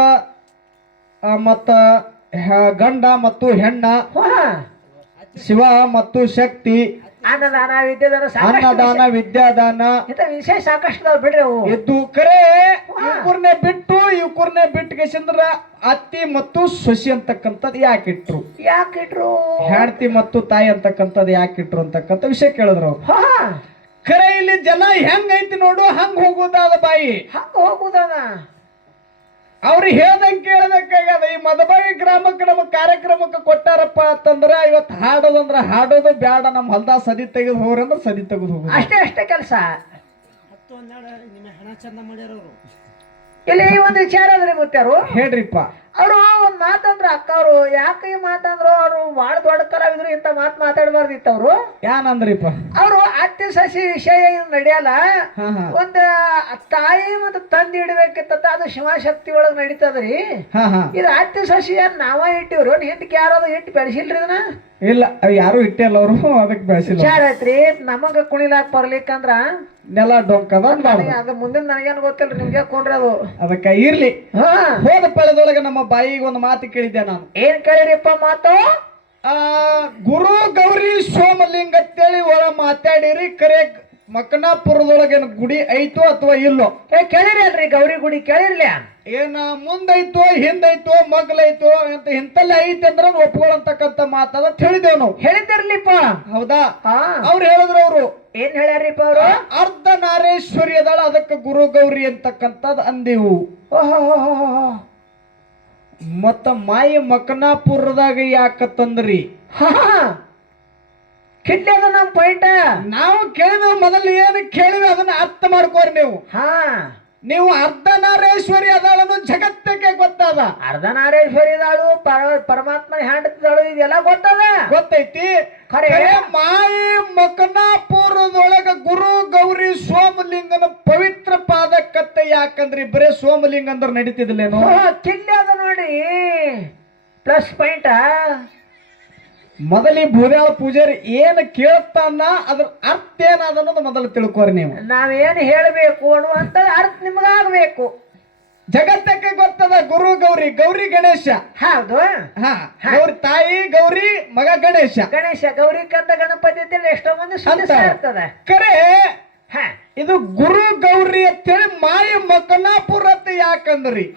ಮತ್ತ ಗಂಡ ಮತ್ತು ಹೆಣ್ಣ ಶಿವ ಮತ್ತು ಶಕ್ತಿ ಅನ್ನದಾನ ವಿದ್ಯಾದಾನ ವಿಷಯ ಸಾಕಷ್ಟು ಬಿಡ್ರಿ ಎದ್ದು ಕರೆ ಇವ್ಕೂರ್ನೆ ಬಿಟ್ಟು ಕೇಸಂದ್ರ ಅತ್ತಿ ಮತ್ತು ಸೊಸಿ ಅಂತಕ್ಕಂಥದ್ದು ಯಾಕಿಟ್ರು ಹೆಂಡತಿ ಮತ್ತು ತಾಯಿ ಅಂತಕ್ಕಂಥದ್ದು ಯಾಕಿಟ್ರು ಅಂತಕ್ಕಂಥ ವಿಷಯ ಕೇಳಿದ್ರು ಕರೆ ಇಲ್ಲಿ ಜನ ಹೆಂಗೈತಿ ನೋಡು ಹಂಗ ಹೋಗುದಾದ ಬಾಯಿ ಅವ್ರಿಗೆ ಹೇಳ್ದಂಗೆ ಕೇಳಬೇಕಾಗ್ಯದ ಈ ಮದಬಾಯಿ ಗ್ರಾಮಕ್ಕೆ ನಮ್ಮ ಕಾರ್ಯಕ್ರಮಕ್ಕೆ ಕೊಟ್ಟಾರಪ್ಪ ಅಂತಂದ್ರ ಇವತ್ತು ಹಾಡೋದು ಬ್ಯಾಡ ನಮ್ಮ ಹೊಲ್ದ ಸದಿ ತೆಗೆದು ಹೋಗ್ರಿ ಅಂದ್ರೆ ಸದಿ ತೆಗೆದು ಹೋಗ್ರಿ ಅಷ್ಟೇ ಕೆಲಸ ಇಲ್ಲಿ ಒಂದು ವಿಚಾರ ಅಂದ್ರೆ ಗೊತ್ತಾರು ಹೇಳ್ರಿಪ್ಪ ಅವರು ಒಂದ್ ಮಾತಂದ್ರ ಅಕ್ಕವ್ರು ಯಾಕೆ ಮಾತಂದ್ರು ಅವ್ರು ಬಾಳ ದೊಡ್ಡ ಕಲಾವಿದ್ರು ಇಂತ ಮಾತಾಡಬಾರ್ದಿತ್ತು ಅವ್ರು ಏನಂದ್ರಿಪ್ಪ ಅವರು ಅತ್ತೆ ಸಸಿ ವಿಷಯ ನಡೆಯಲ್ಲ ಒಂದ್ ತಾಯಿ ಮತ್ತು ತಂದೆ ಇಡ್ಬೇಕಿತ್ತ ಅದು ಶಿವಶಕ್ತಿ ಒಳಗ್ ನಡೀತದ್ರಿ ಇದು ಅತ್ತೆ ಸಸಿ ನಾವ ಇಟ್ಟಿವ್ರು ಹಿಂದಕ್ಕೆ ಯಾರಾದ್ರು ಇಟ್ಟು ಬೆಳೆಸಿಲ್ರಿ ಇದನ್ನ ಇಲ್ಲ ಯಾರು ಇಟ್ಟಿಲ್ಲ ಅವರು ಅದಕ್ಕೆ ಬೆಳೆಸಿಲ್ಲ ವಿಚಾರ ಐತ್ರಿ ನಮಗ ಕುಣಿಲಾಕ್ ಬರ್ಲಿಕ್ಕಂದ್ರ ನೆಲ ಡೊಂಕದ ಅದ ಮುಂದಿನ ನನಗೇನು ಗೊತ್ತಿಲ್ರಿ ನಿಮ್ಗೆ ಕೊಂಡ್ರಿ ಅದು ಅದಕ್ಕ ಇರ್ಲಿ ಹೋದ ಪಳೆದೊಳಗೆ ನಮ್ಮ ಬಾಯಿಗೆ ಒಂದು ಮಾತು ಕೇಳಿದ್ದೆ ನಾನು ಏನ್ ಕೇಳಿರಿಪ್ಪ ಮಾತು ಗುರು ಗೌರಿ ಸೋಮಲಿಂಗ ಅಂತೇಳಿ ಒಳ ಮಾತಾಡಿರಿ ಕರೆ ಮಕ್ಕನಾಪುರದೊಳಗೇನು ಗುಡಿ ಐತೋ ಅಥವಾ ಇಲ್ಲೋ? ಕೇಳಿರಿ ಅಲ್ರಿ ಗೌರಿ ಗುಡಿ ಕೇಳಿರ್ಲ? ಏನ ಮುಂದೈತೋ ಹಿಂದೈತೋ ಮಗ್ಲೈತೋ ಅಂತ ಇಂತಲ್ಲ ಐತಿ ಅಂದ್ರ ಒಪ್ಕೊಳ್ಳಂತಕ್ಕಂತ ಮಾತದ ತಿಳಿದೇವ್ ನಾವು. ಹೇಳಿದಿರ್ಲಿಪ್ಪ. ಹೌದಾ? ಅವ್ರು ಹೇಳಿದ್ರು. ಅವ್ರು ಏನ್ ಹೇಳ್ಯಾರಿಪ್ಪ? ಅವ್ರು ಅರ್ಧನಾರೇಶ್ವರಿ ಅದಾಳ, ಅದಕ್ಕೆ ಗುರು ಗೌರಿ ಅಂತಕ್ಕಂಥದ್ ಅಂದೆವು. ಮತ್ತ ಮಾಯಿ ಮಕ್ಕನಾಪುರದಾಗ ಯಾಕತ್ತಂದ್ರಿ? ಕಿಡ್ಲಿ ಅದ ನಮ್ ಪಾಯಿಂಟ್. ನಾವು ಕೇಳಿದ ಮೊದಲು ಏನು ಕೇಳಿವಿ ಅದನ್ನ ಅರ್ಥ ಮಾಡ್ಕೋರಿ ನೀವು. ನೀವು ಅರ್ಧನಾರೇಶ್ವರಿ ಅದಾಳನ್ನು ಜಗತ್ತಕ್ಕೆ ಗೊತ್ತದ. ಅರ್ಧನಾರೇಶ್ವರಿ ಅದಾಳು, ಪರಮಾತ್ಮನ ಹೆಂಡತಿದಾಳು, ಇದೆಲ್ಲ ಗೊತ್ತದ, ಗೊತ್ತೈತಿ. ಖರೆ ಮಾಯಿ ಮಕನಾಪುರದೊಳಗ ಗುರು ಗೌರಿ ಸೋಮಲಿಂಗನ ಪವಿತ್ರ ಪಾದಕತ್ತೆ ಯಾಕಂದ್ರಿ? ಬರೇ ಸೋಮಲಿಂಗ ಅಂದ್ರ ನಡೀತಿದ್ಲೇನು? ಕಿಡ್ಲಿ ಅದ ನೋಡ್ರಿ, ಪ್ಲಸ್ ಪಾಯಿಂಟ್. ಮೊದಲಿ ಭೂದ್ಯಾಳ ಪೂಜಾರಿ ಏನ್ ಕೇಳ್ತಾನ ಅದ್ರ ಅರ್ಥ ಏನದ ಅನ್ನೋದು ಮೊದಲು ತಿಳ್ಕೋರಿ ನೀವು. ನಾವೇನ್ ಹೇಳ್ಬೇಕು ಅನ್ನುವಂತ ಅರ್ಥ ನಿಮ್ಗಾಗ್ಬೇಕು. ಜಗತ್ತಕ್ಕೆ ಗೊತ್ತದ ಗುರು ಗೌರಿ, ಗೌರಿ ಗಣೇಶ. ಹೌದು. ಗೌರಿ ತಾಯಿ, ಗೌರಿ ಮಗ ಗಣೇಶ. ಗಣೇಶ ಗೌರಿ ಕಂದ ಗಣಪತಿ ಅಂತೇಳಿ ಎಷ್ಟೋ ಮಂದಿ ಇರ್ತದೆ. ಕರೆ ಇದು ಗುರು ಗೌರಿ ಅಂತೇಳಿ ಮಾಯಿ ಮಕನಾಪುರ ಅಂತ ಯಾಕಂದ್ರಿ?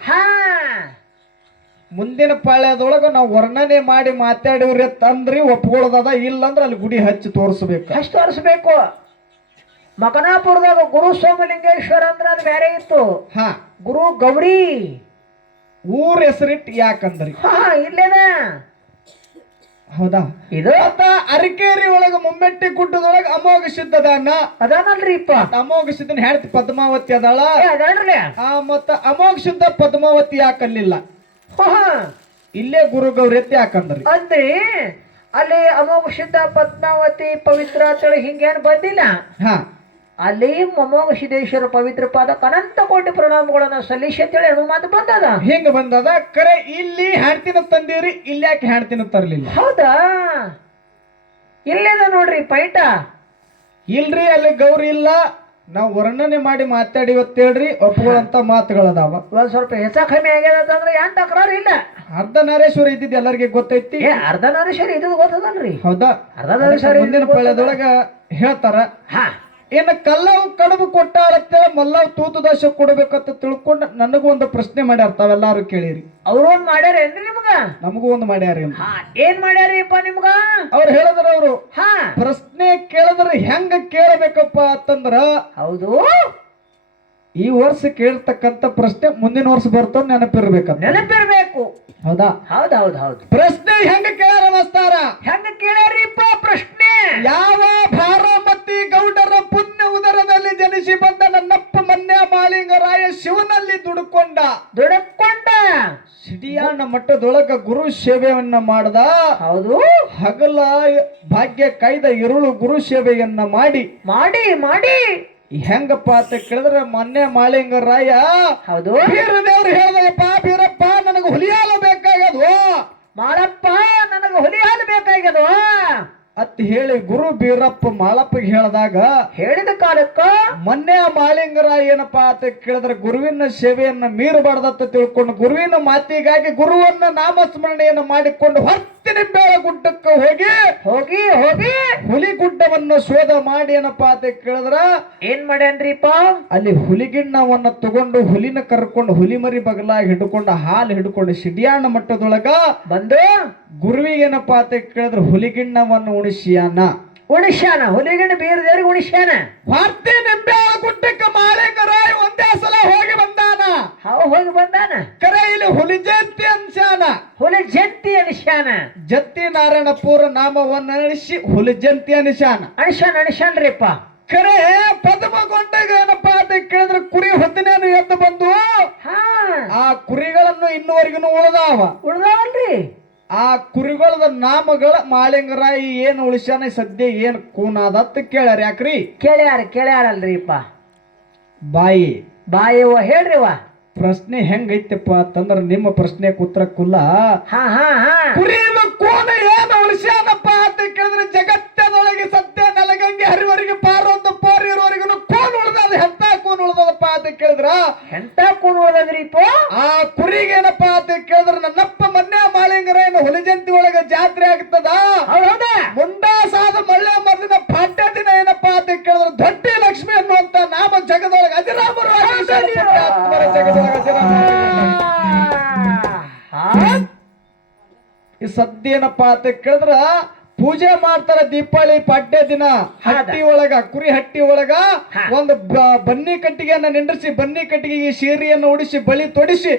ಮುಂದಿನ ಪಾಳ್ಯದೊಳಗ ನಾವು ವರ್ಣನೆ ಮಾಡಿ ಮಾತಾಡಿವ್ರಿ ತಂದ್ರಿ ಒಪ್ಕೊಳ್ಳೋದದ, ಇಲ್ಲಂದ್ರ ಅಲ್ಲಿ ಗುಡಿ ಹಚ್ಚಿ ತೋರಿಸ್ಬೇಕು. ಅಷ್ಟು ತೋರಿಸ್ಬೇಕು. ಮಕನಾಪುರದಾಗ ಗುರು ಸೋಮಲಿಂಗೇಶ್ವರ ಅಂದ್ರ ಅದು ಬೇರೆ ಇತ್ತು. ಗುರು ಗೌರಿ ಊರ್ ಹೆಸರಿಟ್ಟು ಯಾಕಂದ್ರಿ? ಇಲ್ಲೇನ? ಹೌದಾ? ಇದು ಅರಕೇರಿ ಒಳಗ ಮುಮ್ಮೆಟ್ಟಿ ಗುಡ್ಡದೊಳಗ ಅಮೋಘ ಸಿದ್ಧದಾನ ಅದಾನಲ್ರಿ. ಅಮೋಘ ಸಿದ್ಧನ ಹೇಳ್ತಿ ಪದ್ಮಾವತಿ ಅದಾಳ. ಅದಾನ್ರಿ. ಮತ್ತ ಅಮೋಘ ಸಿದ್ಧ ಪದ್ಮಾವತಿ ಯಾಕಲ್ಲಿಲ್ಲ? ಇಲ್ಲೇ ಗುರು ಗೌರಿ ಅಂತ ಯಾಕಂದ್ರಿ? ಅಂದ್ರಿ ಅಲ್ಲಿ ಅಮೋಘ ಸಿದ್ಧ ಪದ್ಮಾವತಿ ಪವಿತ್ರ ಅಂತೇಳಿ ಹಿಂಗೇನ್ ಬಂದಿಲ್ಲ. ಅಲ್ಲಿ ಅಮೋಘ ಸಿದ್ದೇಶ್ವರ ಪವಿತ್ರ ಪಾದಕ್ಕೆ ಅನಂತ ಕೋಟಿ ಪ್ರಣಾಮಗಳನ್ನ ಸಲ್ಲಿಸಿ ಅಂತೇಳಿ ಅನುಮಾನ ಬಂದದ. ಹಿಂಗ ಬಂದದ. ಕರೆ ಇಲ್ಲಿ ಹಾಡ್ತಿನ ತಂದಿರಿ, ಇಲ್ಲಿ ಯಾಕೆ ಹಾಡ್ತಿನ ತರ್ಲಿಲ್ಲ? ಹೌದಾ? ಇಲ್ಲೇದ ನೋಡ್ರಿ ಪೈಟ. ಇಲ್ರಿ ಅಲ್ಲಿ ಗೌರಿ ಇಲ್ಲ, ನಾವು ವರ್ಣನೆ ಮಾಡಿ ಮಾತಾಡಿವತ್ತೇಳ್ರಿ ಒಪ್ಕೊಳ್ಳಂತ ಮಾತುಗಳದಾವ. ಒಂದ್ ಸ್ವಲ್ಪ ಹೆಚ್ಚ ಕಮ್ಮಿ ಆಗ್ಯದ ಅಂದ್ರೆ ಏನ್ ತಕರಾರು ಇಲ್ಲ. ಅರ್ಧನಾರೇಶ್ವರ ಇದ್ದಿದ್ದು ಎಲ್ಲರಿಗೆ ಗೊತ್ತೈತಿ. ಅರ್ಧನಾರೇಶ್ವರಿ ಇದು ಗೊತ್ತದಲ್ರಿ? ಹೌದಾ? ಅರ್ಧನಾರೇಶ್ವರಿ ಮುಂದಿನ ಪಾಳ್ಯದೊಳಗ ಹೇಳ್ತಾರ. ಏನ ಕಲ್ಲವು ಕಡುಬು ಕೊಟ್ಟಾಳತ್ತೇಳ ಮಲ್ಲವ್ ತೂತು ದೋಷ ಕೊಡ್ಬೇಕಂತ ತಿಳ್ಕೊಂಡು ನನಗೂ ಒಂದು ಪ್ರಶ್ನೆ ಮಾಡ್ಯಾರ, ತಾವೆಲ್ಲಾರು ಕೇಳಿರಿ. ಅವ್ರು ಒಂದ್ ಮಾಡ್ಯಾರ ಏನ್ರಿ ನಿಮ್ಗ? ನಮಗೂ ಒಂದು ಮಾಡ್ಯಾರ. ಏನ್ ಮಾಡ್ಯಾರಿಪ್ಪ ನಿಮ್ಗ? ಅವ್ರು ಹೇಳಿದ್ರ ಅವ್ರು ಪ್ರಶ್ನೆ ಕೇಳಿದ್ರ ಹೆಂಗ ಕೇಳಬೇಕಪ್ಪ ಅಂತಂದ್ರ, ಹೌದು ಈ ವರ್ಷ ಕೇಳ್ತಕ್ಕಂತ ಪ್ರಶ್ನೆ ಮುಂದಿನ ವರ್ಷ ಬರ್ತವ್ ನೆನಪಿರ್ಬೇಕಂತ. ನೆನಪಿರ್ಬೇಕು. ಹೌದಾ? ಹೌದೌದು ಹೌದು. ಪ್ರಶ್ನೆ ಹೆಂಗ ಕೇಳ್ಯಾರ ಮಸ್ತಾರ? ಹೆಂಗ ಕೇಳ್ಯಾರಿಪ್ಪ ಪ್ರಶ್ನೆ? ಯಾವ ಭಾರಮತಿ ಗೌಡರ ಪುಣ್ಯ ಉದರದಲ್ಲಿ ಜನಿಸಿ ಬಂದ ನನ್ನಪ್ಪ ಮನ್ಯ ಮಾಳಿಂಗರಾಯ ಶಿವನಲ್ಲಿ ದುಡುಕೊಂಡ ಸಿಡಿಯಾಣ ಮಟ್ಟದೊಳಗ ಗುರು ಸೇವೆಯನ್ನ ಮಾಡದ. ಹೌದು. ಹಗಲ ಭಾಗ್ಯ ಕಾಯ್ದ ಇರುಳು ಗುರು ಸೇವೆಯನ್ನ ಮಾಡಿ ಮಾಡಿ ಮಾಡಿ ಹೆಂಗಪ್ಪ ಅಂತ ಕೇಳಿದ್ರೆ ಮೊನ್ನೆ ಮಾಳಿಂಗರಾಯ, ಹೌದು, ಬೀರದೇವ್ರು ಹೇಳ್ದಪ್ಪ, ಬೀರಪ್ಪ ನನಗ ಹುಲಿಯಾಲು ಬೇಕಾಗ್ಯದು, ಮಾಳಪ್ಪ ನನಗ ಹುಲಿಯಾಲು ಬೇಕಾಗ್ಯದು ಅತ್ ಹೇಳಿ ಗುರು ಬೀರಪ್ಪ ಮಾಳಪ್ಪಗೆ ಹೇಳಿದಾಗ ಹೇಳಿದ ಕಾಲಕ್ಕ ಮೊನ್ನೆ ಮಾಳಿಂಗರಾಯ ಏನಪ್ಪಾ ಅಂತ ಕೇಳಿದ್ರೆ ಗುರುವಿನ ಸೇವೆಯನ್ನ ಮೀರಬಾರ್ದತ್ತ ತಿಳ್ಕೊಂಡು ಗುರುವಿನ ಮಾತಿಗಾಗಿ ಗುರುವನ್ನ ನಾಮಸ್ಮರಣೆಯನ್ನು ಮಾಡಿಕೊಂಡು ಹೊತ್ತಿನ ಬೇಳ ಗುಡ್ಡಕ್ಕೆ ಹೋಗಿ ಹೋಗಿ ಹೋಗಿ ಹುಲಿಗುಡ್ಡವನ್ನ ಶೋಧ ಮಾಡಿ ಏನಪ್ಪಾ ಅಂತ ಕೇಳಿದ್ರ ಏನ್ ಮಾಡ್ಯಾನ್ರಿಪ್ಪ, ಅಲ್ಲಿ ಹುಲಿಗಿಣ್ಣವನ್ನ ತಗೊಂಡು ಹುಲಿನ ಕರ್ಕೊಂಡು ಹುಲಿ ಮರಿ ಬಗಲಾಗಿ ಹಿಡ್ಕೊಂಡು ಹಾಲು ಹಿಡ್ಕೊಂಡು ಸಿಡಿಯಾಣ ಮಟ್ಟದೊಳಗ ಬಂದು ಗುರುವಿಗೆ ಏನಪ್ಪಾ ಅಂತ ಕೇಳಿದ್ರೆ ಹುಲಿಗಿಣ್ಣವನ್ನು ಉಣಿಸ್ಯಾನ. ಹುಲಿಗಿಣ್ಣ ಬೀರದೇವ್ರಿಗೆ ಉಣಿಸ್ಯಾನ. ವಾರ್ತೆ ನಿಂಬೆಳ ಗುಡ್ಡಕ್ಕೆ ಮಾಳಿಂಗರಾಯ ಒಂದೇ ಸಲ ಹೋಗಿ ಬಂದಾನ. ಹೋಗಿ ಬಂದಾನ. ಕರೆ ಇಲ್ಲಿ ಹುಲಿ ಜಯಂತಿ ಅನ್ಸ್ಯಾನ. ಹುಲಿ ಜಯಂತಿ ಅನಿಸ್ಯಾನ. ಜತ್ತಿ ನಾರಾಯಣಪುರ ನಾಮವನ್ನ ಅನಿಸಿ ಹುಲಿ ಜಯಂತಿ ಅನಿಸ್ಯಾನ. ಅನಿಸ್ಯಾನ್ರಿಪ್ಪ. ಕರೆ ಪದ್ಮಗೊಂಡಾಗ ಏನಪ್ಪಾ ಅಂತ ಕೇಳಿದ್ರೆ ಕುರಿ ಹೊತ್ತಿನೇನು ಎದ್ದು ಬಂದು ಆ ಕುರಿಗಳನ್ನು ಇನ್ನುವರೆಗೂ ಉಳ್ದಾವಲ್ರಿ. ಆ ಕುರಿಗಳದ ನಾಮಗಳ ಮಾಳಿಂಗರಾಯಿ ಏನ್ ಉಳಿಸ್ಯಾನ ಸದ್ಯ ಏನ್ ಕೂನಾದತ್ ಕೇಳ್ಯಾರ. ಯಾಕ್ರಿ ಕೇಳ್ಯಾರಲ್ರಿಪ್ಪ. ಬಾಯಿ ಹೇಳ್ರಿವ ಪ್ರಶ್ನೆ ಹೆಂಗೈತಪ್ಪ ಅಂತಂದ್ರ ನಿಮ್ಮ ಪ್ರಶ್ನೆ ಉತ್ತರ ಕುಲ್ಲ. ಕುರಿದ ಕೋನ ಏನು ಉಳಿಸ್ಯಾನಪ್ಪ ಅಂತ ಕೇಳಿದ್ರೆ ಜಗತ್ತದೊಳಗೆ ಸತ್ಯ ನೆಲಗಂಗೆ ಹರಿವರಿಗೆ ಪಾರೊಂದು ಪಾರು ಇರುವವರೆಗೂ ಕೋನ್ ಉಳ್ದದ. ಎಂತ ಕೋನ್ ಉಳ್ದದಪ್ಪ ಅಂತ ಕೇಳಿದ್ರ ಎಂತ ಕೋನ್ ಉಳ್ದದ್ರಿಪ್ಪ. ಆ ಕುರಿಗೆ ಏನಪ್ಪಾ ಅಂತ ಕೇಳಿದ್ರ ನನ್ನಪ್ಪ ಮನ್ಯ ಮಾಳಿಂಗರಾಯನ ಹುಲಿ ಜಯಂತಿ ಒಳಗ ಜಾತ್ರೆ ಆಗ್ತದ. ಮುಂಡಾಸಾದ ಮಳ್ಳೆ ಮರ್ದಿನ ಪಾಠ್ಯ ದಿನ ಏನಪ್ಪಾ ಅಂತ ಕೇಳಿದ್ರ ದೊಡ್ಡ ಜಾಗದೊಳಗ ಅಜರಾಮರವಾಗಿ ಪುಣ್ಯಾತ್ಮರ ಜಗದೊಳಗ ಅಜರಾಮರ. ಈ ಸದ್ಯೇನಪ್ಪ ಅಂತ ಕೇಳಿದ್ರ ಪೂಜೆ ಮಾಡ್ತಾರ ದೀಪಾವಳಿ ಪಾಡ್ಯ ದಿನ ಹಟ್ಟಿ ಒಳಗ ಕುರಿ ಹಟ್ಟಿ ಒಳಗ ಒಂದು ಬನ್ನಿ ಕಟ್ಟಿಗೆಯನ್ನ ನಿಂದ್ರಿಸಿ ಬನ್ನಿ ಕಟ್ಟಿಗೆಗೆ ಸೀರೆಯನ್ನು ಉಡಿಸಿ ಬಳಿ ತೊಡಿಸಿ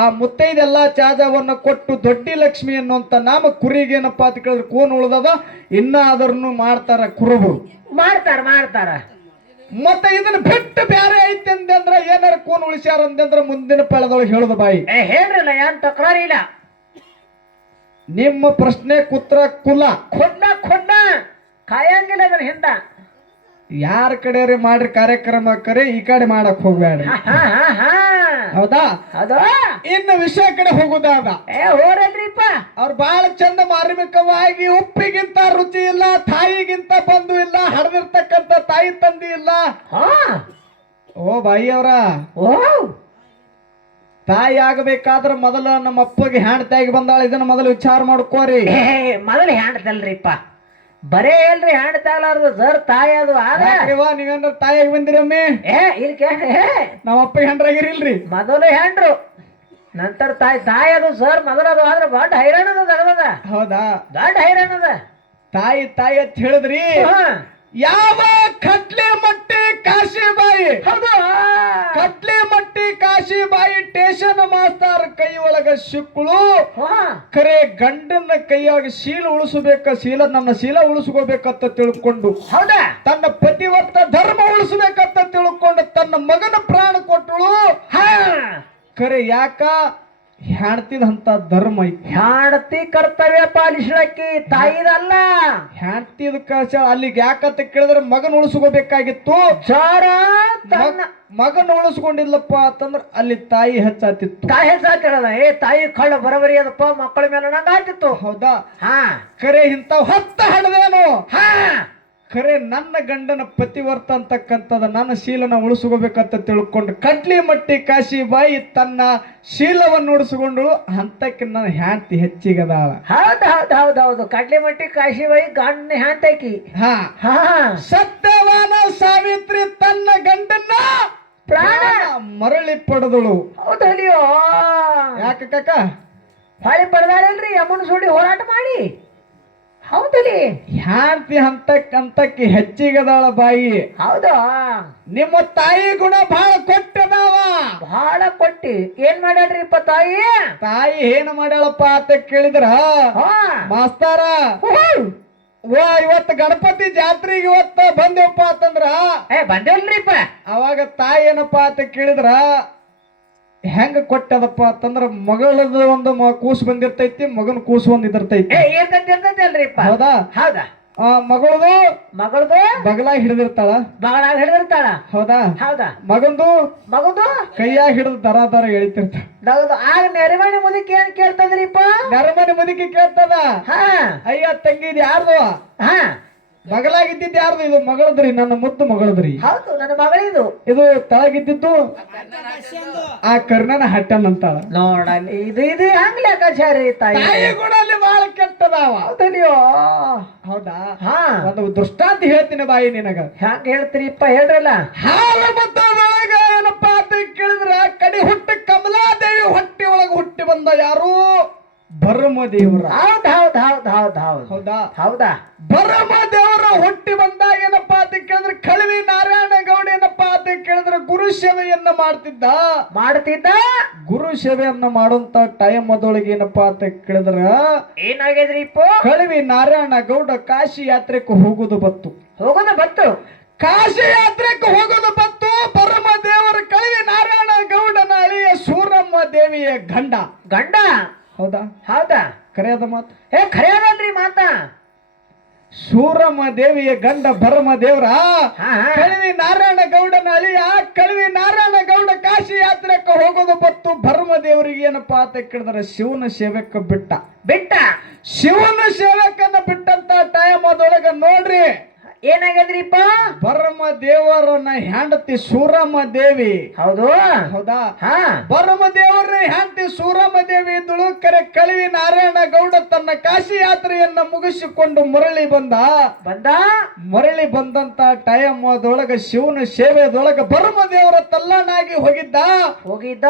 ಆ ಮುತ್ತೈದೆಲ್ಲಾ ಚಾಜವನ್ನ ಕೊಟ್ಟು ದೊಡ್ಡಿ ಲಕ್ಷ್ಮಿ ಅನ್ನುವಂತ ನಾಮ ಕುರಿಗೇನಪ್ಪ ಅಂತ ಕೇಳಿದ್ರೆ ಕೋನ್ ಉಳ್ದದ ಇನ್ನ ಅದನ್ನು ಮಾಡ್ತಾರ ಕುರುಬರು ಮಾಡ್ತಾರ ಮತ್ತೆ ಇದನ್ನ ಬಿಟ್ಟು ಬ್ಯಾರೆ ಐತಿ ಅಂದ್ರ ಏನಾರ ಕೋನ್ ಉಳಿಸ್ಯಾರ ಅಂದ್ರ ಮುಂದಿನ ಪಳದೊಳಗೆ ಹೇಳುದ ಬಾಯಿ ಹೇಳ್ರಲ್ಲ ಏನ್ ತಕರಾರಿ ಇಲ್ಲ. ನಿಮ್ಮ ಪ್ರಶ್ನೆ ಕುತ್ರ ಕುಲ ಖುನ್ನ ಕಾಯಂಗಿಲ್ಲ ಅದನ್ನ ಹಿಂದ ಯಾರ ಕಡೆ ಮಾಡ್ರಿ ಕಾರ್ಯಕ್ರಮ ಕರೆ ಈ ಕಡೆ ಮಾಡಕ್ ಹೋಗ್ಬೇಡ್ರಿ. ಹೌದಾ? ಇನ್ನು ವಿಷಯ ಕಡೆ ಹೋಗುದಾದ ಹೋರಲ್ರಿಪ್ಪ. ಅವ್ರು ಬಹಳ ಚಂದ ಮಾರ್ಮಿಕವಾಗಿ ಉಪ್ಪಿಗಿಂತ ರುಚಿ ಇಲ್ಲ, ತಾಯಿಗಿಂತ ಬಂಧು ಇಲ್ಲ, ಹಡ್ದಿರ್ತಕ್ಕಂಥ ತಾಯಿ ತಂದಿ ಇಲ್ಲ. ಓ ಬಾಯಿ ಅವ್ರ, ತಾಯಿ ಆಗಬೇಕಾದ್ರ ಮೊದಲ ನಮ್ಮ ಅಪ್ಪಗೆ ಹ್ಯಾಂಡ್ ತಾಯಿಗೆ ಬಂದಾಳ. ಇದನ್ನ ಮೊದಲು ವಿಚಾರ ಮಾಡ್ಕೋರಿ. ಮೊದಲು ಹ್ಯಾಂಡ್ತಲ್ರಿಪ್ಪ, ಬರೇ ಎಲ್ರಿ ಹ್ಯಾಂಡ್ ತಾಗ್ಲಾರ್ದು ಸರ್ ತಾಯಿ ಅದು ನೀವೇನ್ರ ತಾಯಿಯಾಗಿ ಬಂದಿರಮ್ಮಿ? ಇಲ್ಲಿ ಕೇಳಿ, ನಮ್ಮ ಅಪ್ಪಗೆ ಹ್ಯಾಂಡ್ರಾಗಿರಿಲ್ರಿ. ಮೊದಲು ಹ್ಯಾಂಡ್ರು ನಂತರ ತಾಯಿ ಅದು ಸರ್ ಮೊದಲು ಅದು ಆದ್ರೆ ದೊಡ್ಡ ಹೈರಾಣದ ತಗದ. ಹೌದಾ? ದೊಡ್ಡ ಹೈರಾಣದ ತಾಯಿ ತಾಯಿ ಅಂತ ಹೇಳಿದ್ರಿ. ಯಾವ ಕಟ್ಲೆ ಮಟ್ಟಿ ಕಾಶಿಬಾಯಿ, ಕಟ್ಲೆ ಮಟ್ಟಿ ಕಾಶಿಬಾಯಿ ಸ್ಟೇಷನ್ ಮಾಸ್ತಾರ ಕೈ ಒಳಗ ಸಿಕ್ಕಳು. ಕರೆ ಗಂಡನ ಕೈಯಾಗ ಶೀಲ ಉಳಿಸಬೇಕ, ನನ್ನ ಶೀಲ ಉಳಿಸ್ಕೋಬೇಕಂತ ತಿಳ್ಕೊಂಡು, ಹೌದಾ, ತನ್ನ ಪತಿವರ್ತ ಧರ್ಮ ಉಳಿಸ್ಬೇಕಂತ ತಿಳ್ಕೊಂಡು ತನ್ನ ಮಗನ ಪ್ರಾಣ ಕೊಟ್ಟಳು. ಕರೆ ಯಾಕ ಹೆಣ್ತಿದಂತ ಧರ್ಮ ಐತಿ. ಹೆಣ್ತಿ ಕರ್ತವ್ಯ ಪಾಲಿಸ್ಲಕ್ಕಿ ತಾಯಿದಲ್ಲ. ಹೆಣ್ತಿದ ಅಲ್ಲಿಗೆ ಯಾಕಂತ ಕೇಳಿದ್ರೆ ಮಗನ ಉಳಿಸ್ಕೋಬೇಕಾಗಿತ್ತು. ಮಗನ ಉಳಿಸ್ಕೊಂಡಿಲ್ಲಪ್ಪ ಅಂತಂದ್ರ ಅಲ್ಲಿ ತಾಯಿ ಹೆಚ್ಚಾತಿತ್ತು. ತಾಯಿ ಹೆಚ್ಚಾತಿರಲ್ಲ. ತಾಯಿ ಕಳ್ಳ ಬರಬರಿ ಅದಪ್ಪ ಮಕ್ಕಳ ಮೇಲೆ ನಂಗ ಆತಿತ್ತು. ಹೌದಾ? ಕರೆ ಇಂಥವ್ ಹೊತ್ತ ಹಡದೇನು. ಖರೆ ನನ್ನ ಗಂಡನ ಪತಿವರ್ತ ಅಂತಕ್ಕಂಥದ ನನ್ನ ಶೀಲನ ಉಳಿಸ್ಕೋಬೇಕಂತ ತಿಳ್ಕೊಂಡು ಕಡ್ಲಿ ಮಟ್ಟಿ ಕಾಶಿಬಾಯಿ ತನ್ನ ಶೀಲವನ್ನು ಉಳಿಸ್ಕೊಂಡಳು. ಅಂತಕ್ಕೆ ನನ್ನ ಹ್ಯಾಂತಿ ಹೆಚ್ಚಿಗದಾಳ. ಹೌದು ಕಡ್ಲಿ ಮಟ್ಟಿ ಕಾಶಿಬಾಯಿ ಗಂಡನ ಹ್ಯಾಂತಕಿ. ಸತ್ಯವಾನ ಸಾವಿತ್ರಿ ತನ್ನ ಗಂಡನ್ನ ಪ್ರಾಣ ಮರಳಿ ಪಡೆದಳು. ಹೌದಲ್ಲಿಯೋ? ಯಾಕ ಕಾಕ ಹೊಳಿ ಪಡೆದಾಳಲ್ರಿ ಅಮ್ಮನ ಸುಡಿ ಹೋರಾಟ ಮಾಡಿ. ಹೌದಲ್ಲಿ ಹ್ಯಾಂತಿ ಅಂತಕ್ಕೆ ಹೆಚ್ಚಿಗದಾಳ ಬಾಯಿ. ಹೌದಾ? ನಿಮ್ಮ ತಾಯಿ ಗುಣ ಬಹಳ ಕೊಟ್ಟದಾವ. ಬಹಳ ಕೊಟ್ಟಿ ಏನ್ ಮಾಡ್ಯಾಳ್ರಿಪ್ಪ ತಾಯಿ? ತಾಯಿ ಏನ್ ಮಾಡ್ಯಾಳಪ್ಪ ಅಂತ ಕೇಳಿದ್ರ, ಮಾಸ್ತಾರ ಇವತ್ತು ಗಣಪತಿ ಜಾತ್ರೆಗೆ ಇವತ್ತ ಬಂದೇವಪ್ಪ ಅಂತಂದ್ರ, ಬಂದೇವಲ್ರಿಪ್ಪ. ಅವಾಗ ತಾಯಿ ಏನಪ್ಪ ಅಂತ ಕೇಳಿದ್ರ ಹೆಂಗ ಕೊಟ್ಟದಪ್ಪ ಅಂತಂದ್ರ ಮಗಳದ ಒಂದು ಕೂಸು ಬಂದಿರ್ತೈತಿ, ಮಗನ ಕೂಸು ಒಂದ್ ಇದಿರ್ತೈತಿ. ಅಲ್ರಿಪ್ಪ. ಹೌದಾ? ಹೌದಾ? ಮಗಳದು ಬಗಲಾಗ ಹಿಡಿದಿರ್ತಾಳ. ಹೌದಾ? ಹೌದಾ? ಮಗಂದು ಕೈಯಾಗ ಹಿಡಿದು ದರ ಎಳಿತಿರ್ತಾಳ. ಆಗ ನೆರೆಮನೆ ಮುದುಕಿ ಏನ್ ಕೇಳ್ತದ್ರಿಪ್ಪ? ನೆರೆಮನೆ ಮುದುಕಿ ಕೇಳ್ತದ, ಅಯ್ಯ ತಂಗಿದ್ ಯಾರ್ದು? ಬಗಲಾಗಿದ್ದಿದ್ ಯಾರ್ದು? ಇದು ಮಗಳದ್ರಿ, ನನ್ನ ಮುದ್ದು ಮಗಳದ್ರಿ. ಹೌದು, ನನ್ನ ಮಗಳಿದು. ಇದು ತಳಗಿದ್ದಿದ್ದು ಆ ಕರ್ಣನ ಹಟ್ಟನ್ ಅಂತಾಳ. ನೋಡ ಇದು ಹಂಗ್ ಲೆಕ್ಕಾಚಾರಿ. ತಾಯಿ ಕೂಡ ಅಲ್ಲಿ ಬಹಳ ಕೆಟ್ಟದಾವ. ಹೌದಾ? ಒಂದು ದೃಷ್ಟಾಂತ ಹೇಳ್ತೀನಿ ಬಾಯಿ ನಿನಗ. ಹ್ಯಾಂಗ ಹೇಳ್ತೀರಿಪ್ಪ? ಹೇಳ್ರಲ್ಲ. ಹಾಲ ಮತದೊಳಗ ಏನಪ್ಪ ಅಂತ ಕೇಳಿದ್ರ ಕಡಿ ಹುಟ್ಟ ಕಮಲಾದೇವಿ ಹೊಟ್ಟಿ ಒಳಗ ಹುಟ್ಟಿ ಬಂದ ಯಾರು? ಭರಮದೇವರ. ಹೌದಾ? ಭರಮದೇವರ ಹುಟ್ಟಿ ಬಂದಾಗ ಏನಪ್ಪಾ ಅಂತ ಕೇಳಿದ್ರೆ ಕಳವಿ ನಾರಾಯಣ ಗೌಡ ಏನಪ್ಪಾ ಅಂತ ಕೇಳಿದ್ರೆ ಗುರು ಸೇವೆಯನ್ನ ಮಾಡ್ತಿದ್ದ. ಗುರು ಸೇವೆಯನ್ನ ಮಾಡುವಂತ ಟೈಮ್ ಅದೊಳಗೆ ಏನಪ್ಪಾ ಅಂತ ಕೇಳಿದ್ರ ಏನಾಗಿದ್ರಿಪ್ಪ? ಕಳವಿ ನಾರಾಯಣ ಗೌಡ ಕಾಶಿ ಯಾತ್ರೆಗೆ ಹೋಗುದು ಬತ್ತು. ಕಾಶಿ ಯಾತ್ರೆಗೆ ಹೋಗೋದು ಬತ್ತು. ಭರಮದೇವರ ಕಳವಿ ನಾರಾಯಣ ಗೌಡನ ಅಳಿಯ ಸೂರಮ್ಮ ದೇವಿಯ ಗಂಡ. ಹೌದಾ? ಕರೆಯದ ಮಾತು. ಖರೆಯದಲ್ರಿ ಮಾತ. ಸೂರಮ್ಮ ದೇವಿಯ ಗಂಡ ಭರಮದೇವ್ರ ಕಳವಿ ನಾರಾಯಣ ಗೌಡನ ಅಳಿಯ ಕಳವಿ ನಾರಾಯಣ ಗೌಡ ಕಾಶಿ ಯಾತ್ರೆಕ್ಕೆ ಹೋಗೋದು ಬತ್ತು. ಭರಮದೇವರಿಗೆ ಏನಪ್ಪಾ ಅಂತ ಕೇಳಿದ್ರೆ ಶಿವನ ಸೇವೆಕ್ಕ ಬಿಟ್ಟ. ಶಿವನ ಸೇವೆಕನ್ನ ಬಿಟ್ಟಂತ ಟೈಮ್ ಅದೊಳಗ ನೋಡ್ರಿ ಏನಾಗ್ಯದ್ರಿಪ್ಪ? ಬರಮ ದೇವರನ್ನ ಹೆಂಡತಿ ಸೂರಮ್ಮ ದೇವಿ. ಹೌದು ಹೌದಾ? ಹಾ ಬರಮ ದೇವರನ್ನ ಹೆಂಡತಿ ಸೂರಮ್ಮ ದೇವಿ ಇದ್ದಳು. ಕರೆ ಕಳವಿ ನಾರಾಯಣ ಗೌಡ ತನ್ನ ಕಾಶಿ ಯಾತ್ರೆಯನ್ನ ಮುಗಿಸಿಕೊಂಡು ಮರಳಿ ಬಂದ. ಮರಳಿ ಬಂದಂತ ಟೈಮದೊಳಗ ಶಿವನ ಸೇವೆದೊಳಗ ಬರಮ ದೇವರ ತಲ್ಲನಾಗಿ ಹೋಗಿದ್ದ.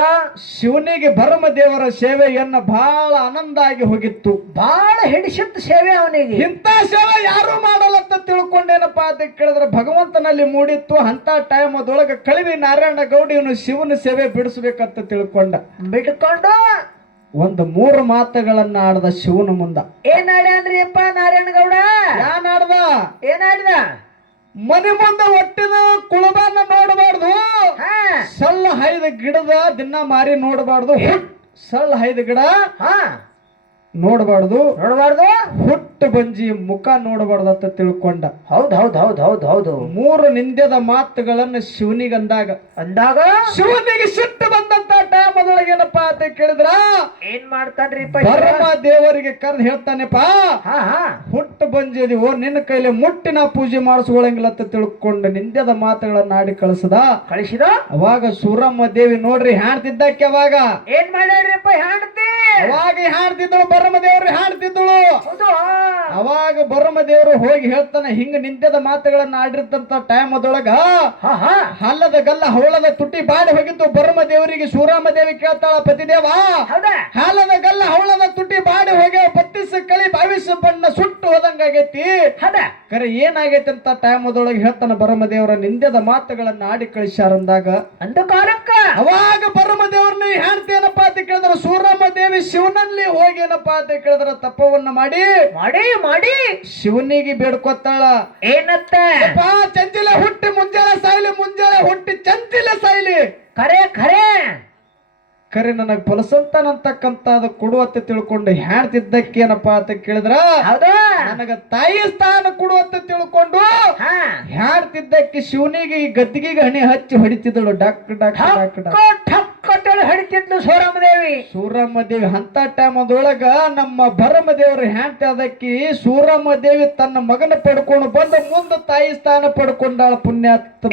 ಶಿವನಿಗೆ ಬರಮ ದೇವರ ಸೇವೆಯನ್ನ ಬಹಳ ಆನಂದ ಆಗಿ ಹೋಗಿತ್ತು. ಬಹಳ ಹಿಡಿಸಿತ್ತು ಸೇವೆ ಅವನಿಗೆ. ಇಂಥ ಸೇವೆ ಯಾರು ಮಾಡಲಂತ ತಿಳ್ಕೊಂಡೇನಪ್ಪ ಅಂತ ಕೇಳಿದ್ರೆ ಭಗವಂತನಲ್ಲಿ ಮೂಡಿತ್ತು. ಅಂತ ಟೈಮದೊಳಗ ಕಳವಿ ನಾರಾಯಣ ಗೌಡ ಇವನು ಶಿವನ ಸೇವೆ ಬಿಡಿಸ್ಬೇಕಂತ ಬಿಟ್ಕೊಂಡು ಒಂದು 3 ಮಾತುಗಳನ್ನ ಆಡ್ದ ಶಿವನ ಮುಂದ. ಏನ್ ಆಡ್ರಿ ಅಪ್ಪ ನಾರಾಯಣ ಗೌಡ? ಏನಾಡ್ದ? ಮನೆ ಮುಂದೆ ಒಟ್ಟಿದ ಕುಳಬನ್ನ ನೋಡಬಾರ್ದು, ಸಳ್ಳ ಹೈದ ಗಿಡದ ದಿನ ಮಾರಿ ನೋಡಬಾರ್ದು, ಸಳ್ಳ ಹೈದ ಗಿಡ ನೋಡಬಾರ್ದು, ಹುಟ್ಟು ಬಂಜಿ ಮುಖ ನೋಡಬಾರ್ದು ಅಂತ ತಿಳ್ಕೊಂಡ. ಹೌದು 3 ನಿಂದ್ಯದ ಮಾತುಗಳನ್ನು ಶಿವನಿಗೆ ಅಂದಾಗ ಶಿವನಿಗೆ ಸಿಟ್ಟು ಬಂದಂತ ಟೈಮದೊಳಗೆ ಏನಪ್ಪಾ ಅಂತ ಕೇಳಿದ್ರ ಏನ್ ಮಾಡ್ತಾನ್ರಿ? ಬರಮ ದೇವರಿಗೆ ಕರೆದು ಹೇಳ್ತಾನೆಪ್ಪ, ಹುಟ್ಟು ಬಂಜಿದೀವೋ ನಿನ್ನ ಕೈಲಿ ಮುಟ್ಟಿ ನಾ ಪೂಜೆ ಮಾಡಿಸ್ಕೊಳಂಗಿಲ್ಲ ಅಂತ ತಿಳ್ಕೊಂಡು ನಿಂದ್ಯದ ಮಾತುಗಳನ್ನ ಆಡಿ ಕಳಿಸಿದ. ಅವಾಗ ಸೂರಮ್ಮ ದೇವಿ ನೋಡ್ರಿ ಹಾಡ್ತಿದ್ದಕ್ಕೆ ಅವಾಗ ಏನ್ ಮಾಡ್ಯಾಡ್ರಿಪ್ಪ? ಅವಾಗ ಹಾಡ್ತಿದ್ದಳು ಬರಮ ದೇವರು ಹಾಡ್ತಿದ್ದಳು. ಅವಾಗ ಬರಮ ದೇವರು ಹೋಗಿ ಹೇಳ್ತಾನೆ, ಹಿಂಗ ನಿಂದ್ಯದ ಮಾತುಗಳನ್ನ ಆಡಿರ್ತಂತ ಟೈಮದೊಳಗ ಹಲ್ಲದ ಗಲ್ಲ ಹವಳದ ತುಟಿ ಬಾಡಿ ಹೋಗಿದ್ದು ಬರಮ ದೇವರಿಗೆ. ಸೂರಮ್ಮ ದೇವಿ ಕೇಳ್ತಾಳ, ಪತಿದೇವ ಹಾಲದ ಗಲ್ಲ ಹವಳದ ತುಟಿ ಬಾಡಿ ಹೋಗ್ಯ 32 ಕಳಿ 22 ಬಣ್ಣ ಸುಟ್ಟು ಹೋದಂಗಾಗೈತಿ. ಕರೆ ಏನಾಗೈತಿ ಅಂತ ಟೈಮದೊಳಗೆ ಹೇಳ್ತಾನ ಬರಮ ದೇವರ ನಿಂದ್ಯದ ಮಾತುಗಳನ್ನ ಆಡಿ ಕಳಿಸ್ಯಾರಂದಾಗ ಅವಾಗ ಬರಮ ದೇವ್ರನ್ನ ಹೇಳ್ತೇನಪ್ಪ ಅಂತ ಕೇಳಿದ್ರ ಸೂರಮ್ಮ ದೇವಿ ಶಿವನಲ್ಲಿ ಹೋಗಿ ಏನಪ್ಪಾ ಅಂತ ಕೇಳಿದ್ರ ತಪ್ಪವನ್ನ ಮಾಡಿ ಶಿವನಿಗೆ ಬೇಡ್ಕೊತಾಳ. ಏನತ್ತ? ಚಂಚಿಲ ಹುಟ್ಟಿ ಮುಂಜಾನೆ ಸಾಯ್ಲಿ, ಮುಂಜಾನೆ ಹುಟ್ಟಿ ಚಂಚಿಲ ಸಾಯ್ಲಿ. ಕರೆ ನನಗ್ ಫಲಸಂತಾನಂತಕ್ಕಂತ ಕೊಡುವತ್ತೆ ತಿಳ್ಕೊಂಡು ಹೇಳ್ತಿದ್ದಕ್ಕೆ ಏನಪ್ಪಾ ಅಂತ ಕೇಳಿದ್ರ ನನಗ ತಾಯಿ ಸ್ಥಾನ ಕೊಡುವತ್ತ ತಿಳ್ಕೊಂಡು ಹೇಳ್ತಿದ್ದಕ್ಕೆ ಶಿವನಿಗೆ ಈ ಗದ್ದಿಗೆ ಹಣಿ ಹಚ್ಚಿ ಹೊಡಿತಿದ್ದಳು. ಡಕ್ ಡಕ್ ಹೊಡಿತಿದ್ಲು ಸೂರಮ್ಮ ದೇವಿ. ಅಂತ ಟೈಮದೊಳಗ ನಮ್ಮ ಭರಮ ದೇವರು ಹೇಳ್ತಿ ಅದಕ್ಕೆ ಸೂರಮ್ಮ ದೇವಿ ತನ್ನ ಮಗನ ಪಡ್ಕೊಂಡು ಬಂದು ಮುಂದೆ ತಾಯಿ ಸ್ಥಾನ ಪಡ್ಕೊಂಡಾಳ. ಪುಣ್ಯಾತ್ಮ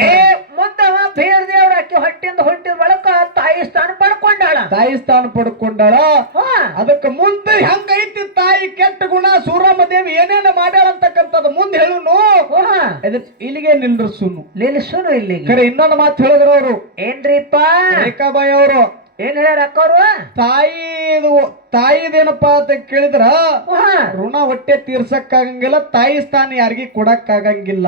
ಬೇರೆ ದೇವ್ರ ಅಕ್ಕಿ ಹೊಟ್ಟಿಂದ ಹೊಟ್ಟಿದ ಬಳಕ ತಾಯಿ ಸ್ಥಾನ ಪಡ್ಕೊಂಡಾಳ. ಅದಕ್ಕೆ ಮುಂದೆ ಹೆಂಗೈತಿ ತಾಯಿ ಕೆಟ್ಟ ಗುಣ ಸೂರಮ್ಮ ದೇವಿ ಏನೇನ ಮಾಡ್ಯಾಳ ಅಂತಕ್ಕಂಥದ್ದು ಮುಂದೆ ಹೇಳುನು. ಇಲ್ಲಿಗೆ ನಿಲ್ಲಿಸುನು ಇಲ್ಲಿಗೆ. ಖರೆ ಇನ್ನೊಂದು ಮಾತು ಹೇಳಿದ್ರು ಅವರು. ಏನ್ರಿಪ್ಪ? ರೇಖಾಬಾಯಿ ಅವರು ಏನ್ ಹೇಳ್ಯಾರ ಅಕ್ಕವ್ರು? ತಾಯಿದೇನಪ್ಪಾ ಅಂತ ಕೇಳಿದ್ರ ಋಣ ಹೊಟ್ಟೆ ತೀರ್ಸಕ್ಕಾಗಂಗಿಲ್ಲ, ತಾಯಿ ಸ್ಥಾನ ಯಾರಿಗಿ ಕೊಡಕ್ಕಾಗಂಗಿಲ್ಲ.